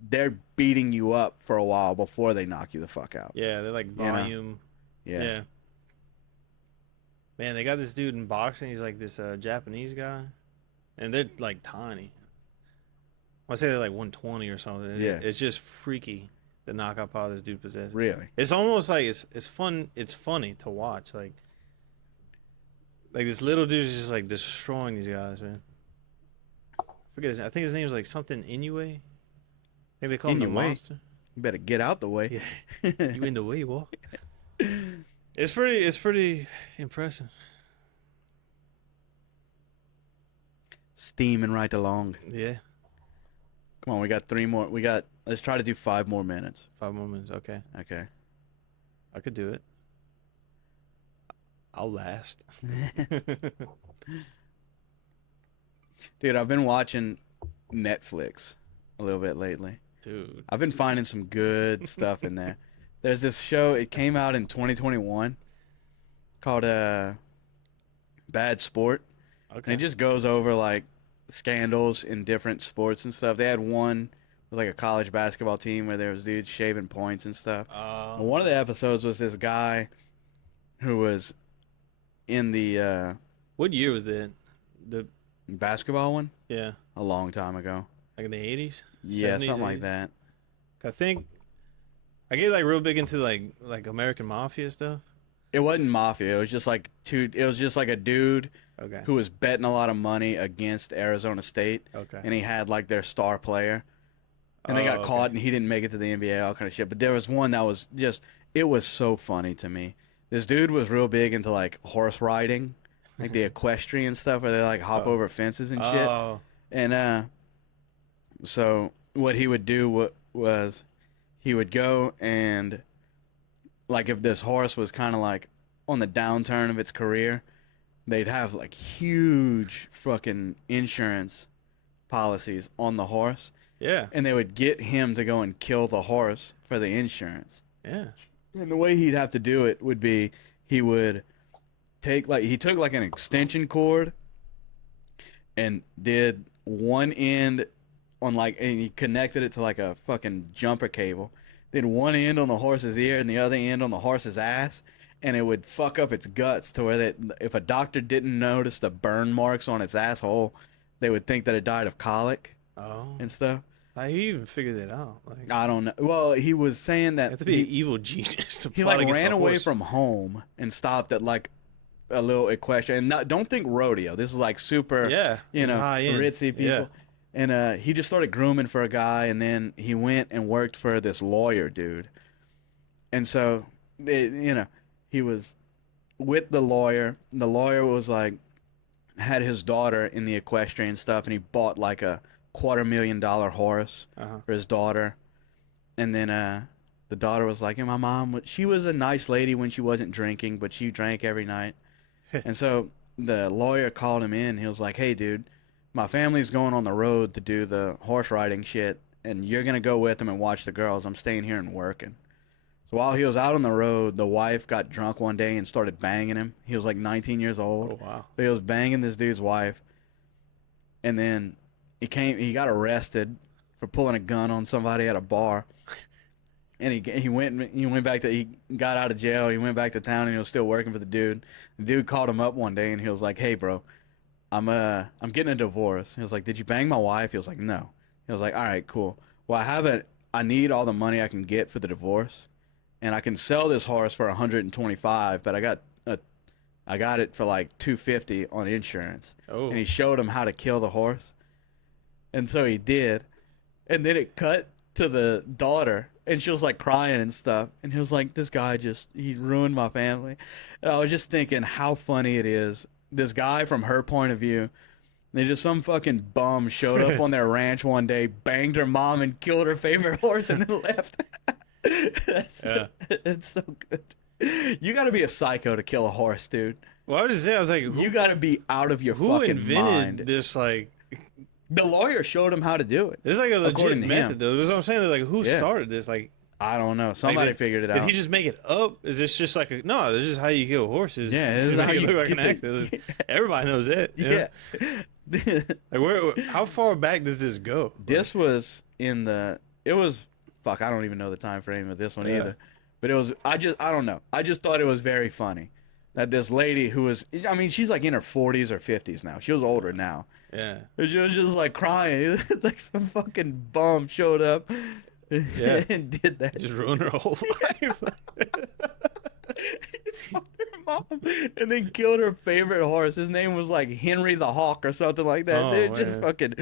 they're beating you up for a while before they knock you the fuck out. Yeah. They're like volume. Yeah. Man, they got this dude in boxing. He's like this Japanese guy. And they're like tiny. I say they're like 120 or something. Yeah. It's just freaky, the knockout power this dude possesses. Really? It's almost like it's fun. It's funny to watch. Like this little dude is just like destroying these guys, man. Forget his name. I think his name is like something Inoue. I think they call him the Inoue? monster. You better get out the way. Yeah. You in the way, boy. It's pretty impressive. Steaming right along. Yeah. Come on, we got 3 more. Let's try to do 5 more minutes. 5 more minutes. Okay. Okay. I could do it. I'll last. Dude, I've been watching Netflix a little bit lately. Dude. I've been finding some good stuff in there. There's this show, it came out in 2021 called Bad Sport. Okay. And it just goes over like scandals in different sports and stuff. They had one with like a college basketball team where there was dudes shaving points and stuff. And one of the episodes was this guy who was in the What year was that? The basketball one yeah, a long time ago. like in the 80s. Yeah, 70s, something like 80s? that. I think I get like real big into like American Mafia stuff. It wasn't mafia. It was just like a dude Okay. who was betting a lot of money against Arizona State, Okay. and he had like their star player, and they got okay. caught, and he didn't make it to the NBA, all kind of shit. But there was one that was just, it was so funny to me. This dude was real big into like horse riding, like the equestrian stuff where they like hop over fences and shit. Oh. And so what he would do was he would go and like if this horse was kind of like on the downturn of its career, they'd have like huge fucking insurance policies on the horse, Yeah. and they would get him to go and kill the horse for the insurance. Yeah. And the way he'd have to do it would be he would he took like an extension cord and did one end on like, and he connected it to like a fucking jumper cable. Then one end on the horse's ear and the other end on the horse's ass, and it would fuck up its guts to where that if a doctor didn't notice the burn marks on its asshole, they would think that it died of colic Oh, and stuff. how you even figured that out? Like, I don't know. Well, he was saying you that have to be an evil genius to he plot like against ran a away horse. from home and stopped at like a little equestrian. And don't think rodeo. This is like super, Yeah, you it's know, high end. ritzy people. Yeah. And he just started grooming for a guy, and then he went and worked for this lawyer dude. And so, he was with the lawyer. The lawyer was like, had his daughter in the equestrian stuff, and he bought like a $250,000 horse for his daughter. And then the daughter was like, and my mom, she was a nice lady when she wasn't drinking, but she drank every night. And so the lawyer called him in. He was like, hey, dude, my family's going on the road to do the horse riding shit, and you're going to go with them and watch the girls. I'm staying here and working. So while he was out on the road, the wife got drunk one day and started banging him. He was like 19 years old. Oh wow. So he was banging this dude's wife. And then he got arrested for pulling a gun on somebody at a bar. And he got out of jail. He went back to town, and he was still working for the dude. The dude called him up one day, and he was like, hey, bro, I'm getting a divorce. He was like, did you bang my wife? He was like, no. He was like, all right, cool. Well, I need all the money I can get for the divorce, and I can sell this horse for 125, but I got it for like 250 on insurance. Oh. And he showed him how to kill the horse. And so he did. And then it cut to the daughter, and she was like crying and stuff. And he was like, this guy he ruined my family. And I was just thinking how funny it is. This guy, from her point of view, they just some fucking bum showed up on their ranch one day, banged her mom, and killed her favorite horse, and then left. It's so good. You got to be a psycho to kill a horse, dude. Well, I was just saying, I was like, You got to be out of your who fucking invented mind. this? Like, The lawyer showed him how to do it. this is like a legit According to him. method, though. That's what I'm saying. Like, who Yeah. started this? Like, I don't know. Somebody figured it out. Did he just make it up? Is this just like no? This is how you kill horses. Yeah, this to is make how it you look like an get accident. Everybody knows that. you know? Yeah. Like, how far back does this go? This was fuck, I don't even know the time frame of this one Yeah. either. But I don't know. I just thought it was very funny that this lady who was, I mean, she's like in her 40s or 50s now. She was older now. Yeah. She was just like crying. Like some fucking bum showed up and did that. Just ruined her whole life. Fucked her mom and then killed her favorite horse. His name was like Henry the Hawk or something like that. Oh, They just man. fucking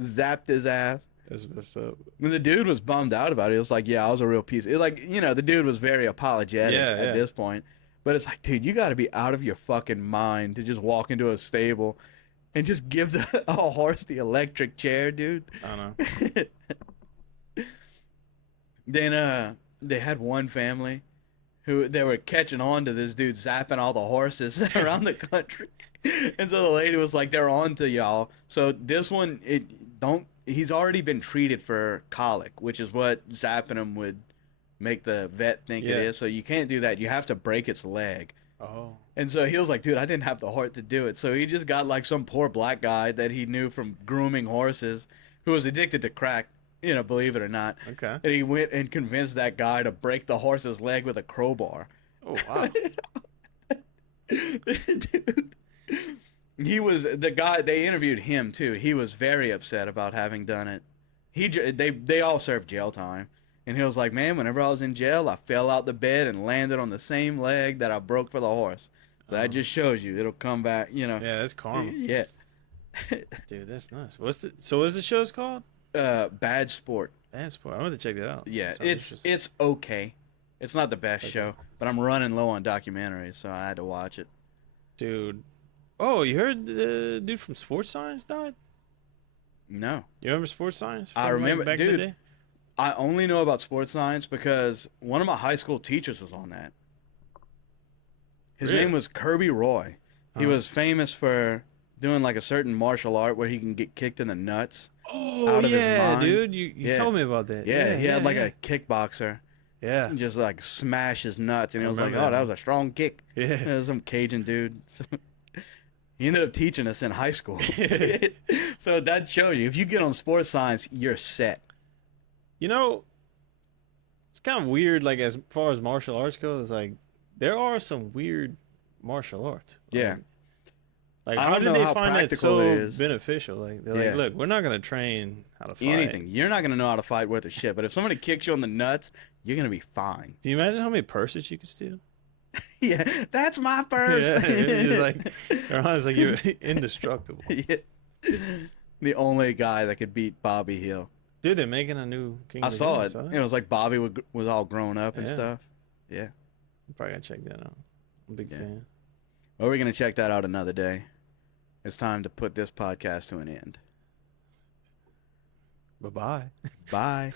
zapped his ass. That's messed up. And the dude was bummed out about it. He was like, yeah, I was a real piece. The dude was very apologetic at this point. But it's like, dude, you got to be out of your fucking mind to just walk into a stable and just give a horse the electric chair, dude. I don't know. Then they had one family who they were catching on to this dude zapping all the horses around the country. And so the lady was like, they're on to y'all. So this one, he's already been treated for colic, which is what zapping him would make the vet think it is. So you can't do that. You have to break its leg. Oh. And so he was like, dude, I didn't have the heart to do it. So he just got like some poor black guy that he knew from grooming horses who was addicted to crack, believe it or not. Okay. And he went and convinced that guy to break the horse's leg with a crowbar. Oh wow. Dude. He was the guy. They interviewed him too. He was very upset about having done it. They all served jail time, and he was like, "Man, whenever I was in jail, I fell out the bed and landed on the same leg that I broke for the horse." So that just shows you it'll come back. Yeah, that's karma. Yeah. Dude, that's nice. What's the show's called? Bad Sport. Bad Sport. I want to check that out. Yeah, Sounds interesting. it's okay. It's not the best show, but I'm running low on documentaries, so I had to watch it. Dude. Oh, you heard the dude from Sports Science died? No. You remember Sports Science? I From, remember, back in the dude. day? I only know about sports science because one of my high school teachers was on that. His Really? name was Kirby Roy. He was famous for doing like a certain martial art where he can get kicked in the nuts. Oh, out of his yeah, mind. dude. You Yeah. told me about that. Yeah, he had like a kickboxer, Yeah. and just like smash his nuts, and I he was like, remember "Oh, that that was a strong kick." Yeah. That was some Cajun dude. He ended up teaching us in high school. So that shows you, if you get on sports science, you're set. You know, it's kind of weird. Like as far as martial arts goes, it's like there are some weird martial arts. Yeah. Like I how don't did know they how find that practical so it is. beneficial? Like they're Yeah. like, look, we're not gonna train how to fight. Anything. You're not going to know how to fight worth a shit, but if somebody kicks you on the nuts, you're going to be fine. Do you imagine how many purses you could steal? Yeah, that's my purse. Yeah, it's just like it's like you're indestructible. Yeah. The only guy that could beat Bobby Hill. Dude, they're making a new King I of the saw Hill, it. saw that? It was like Bobby was all grown up and Yeah. stuff. Yeah. I'm probably gonna check that out. I'm a big Yeah. fan. Well, we're going to check that out another day. It's time to put this podcast to an end. Bye-bye. Bye.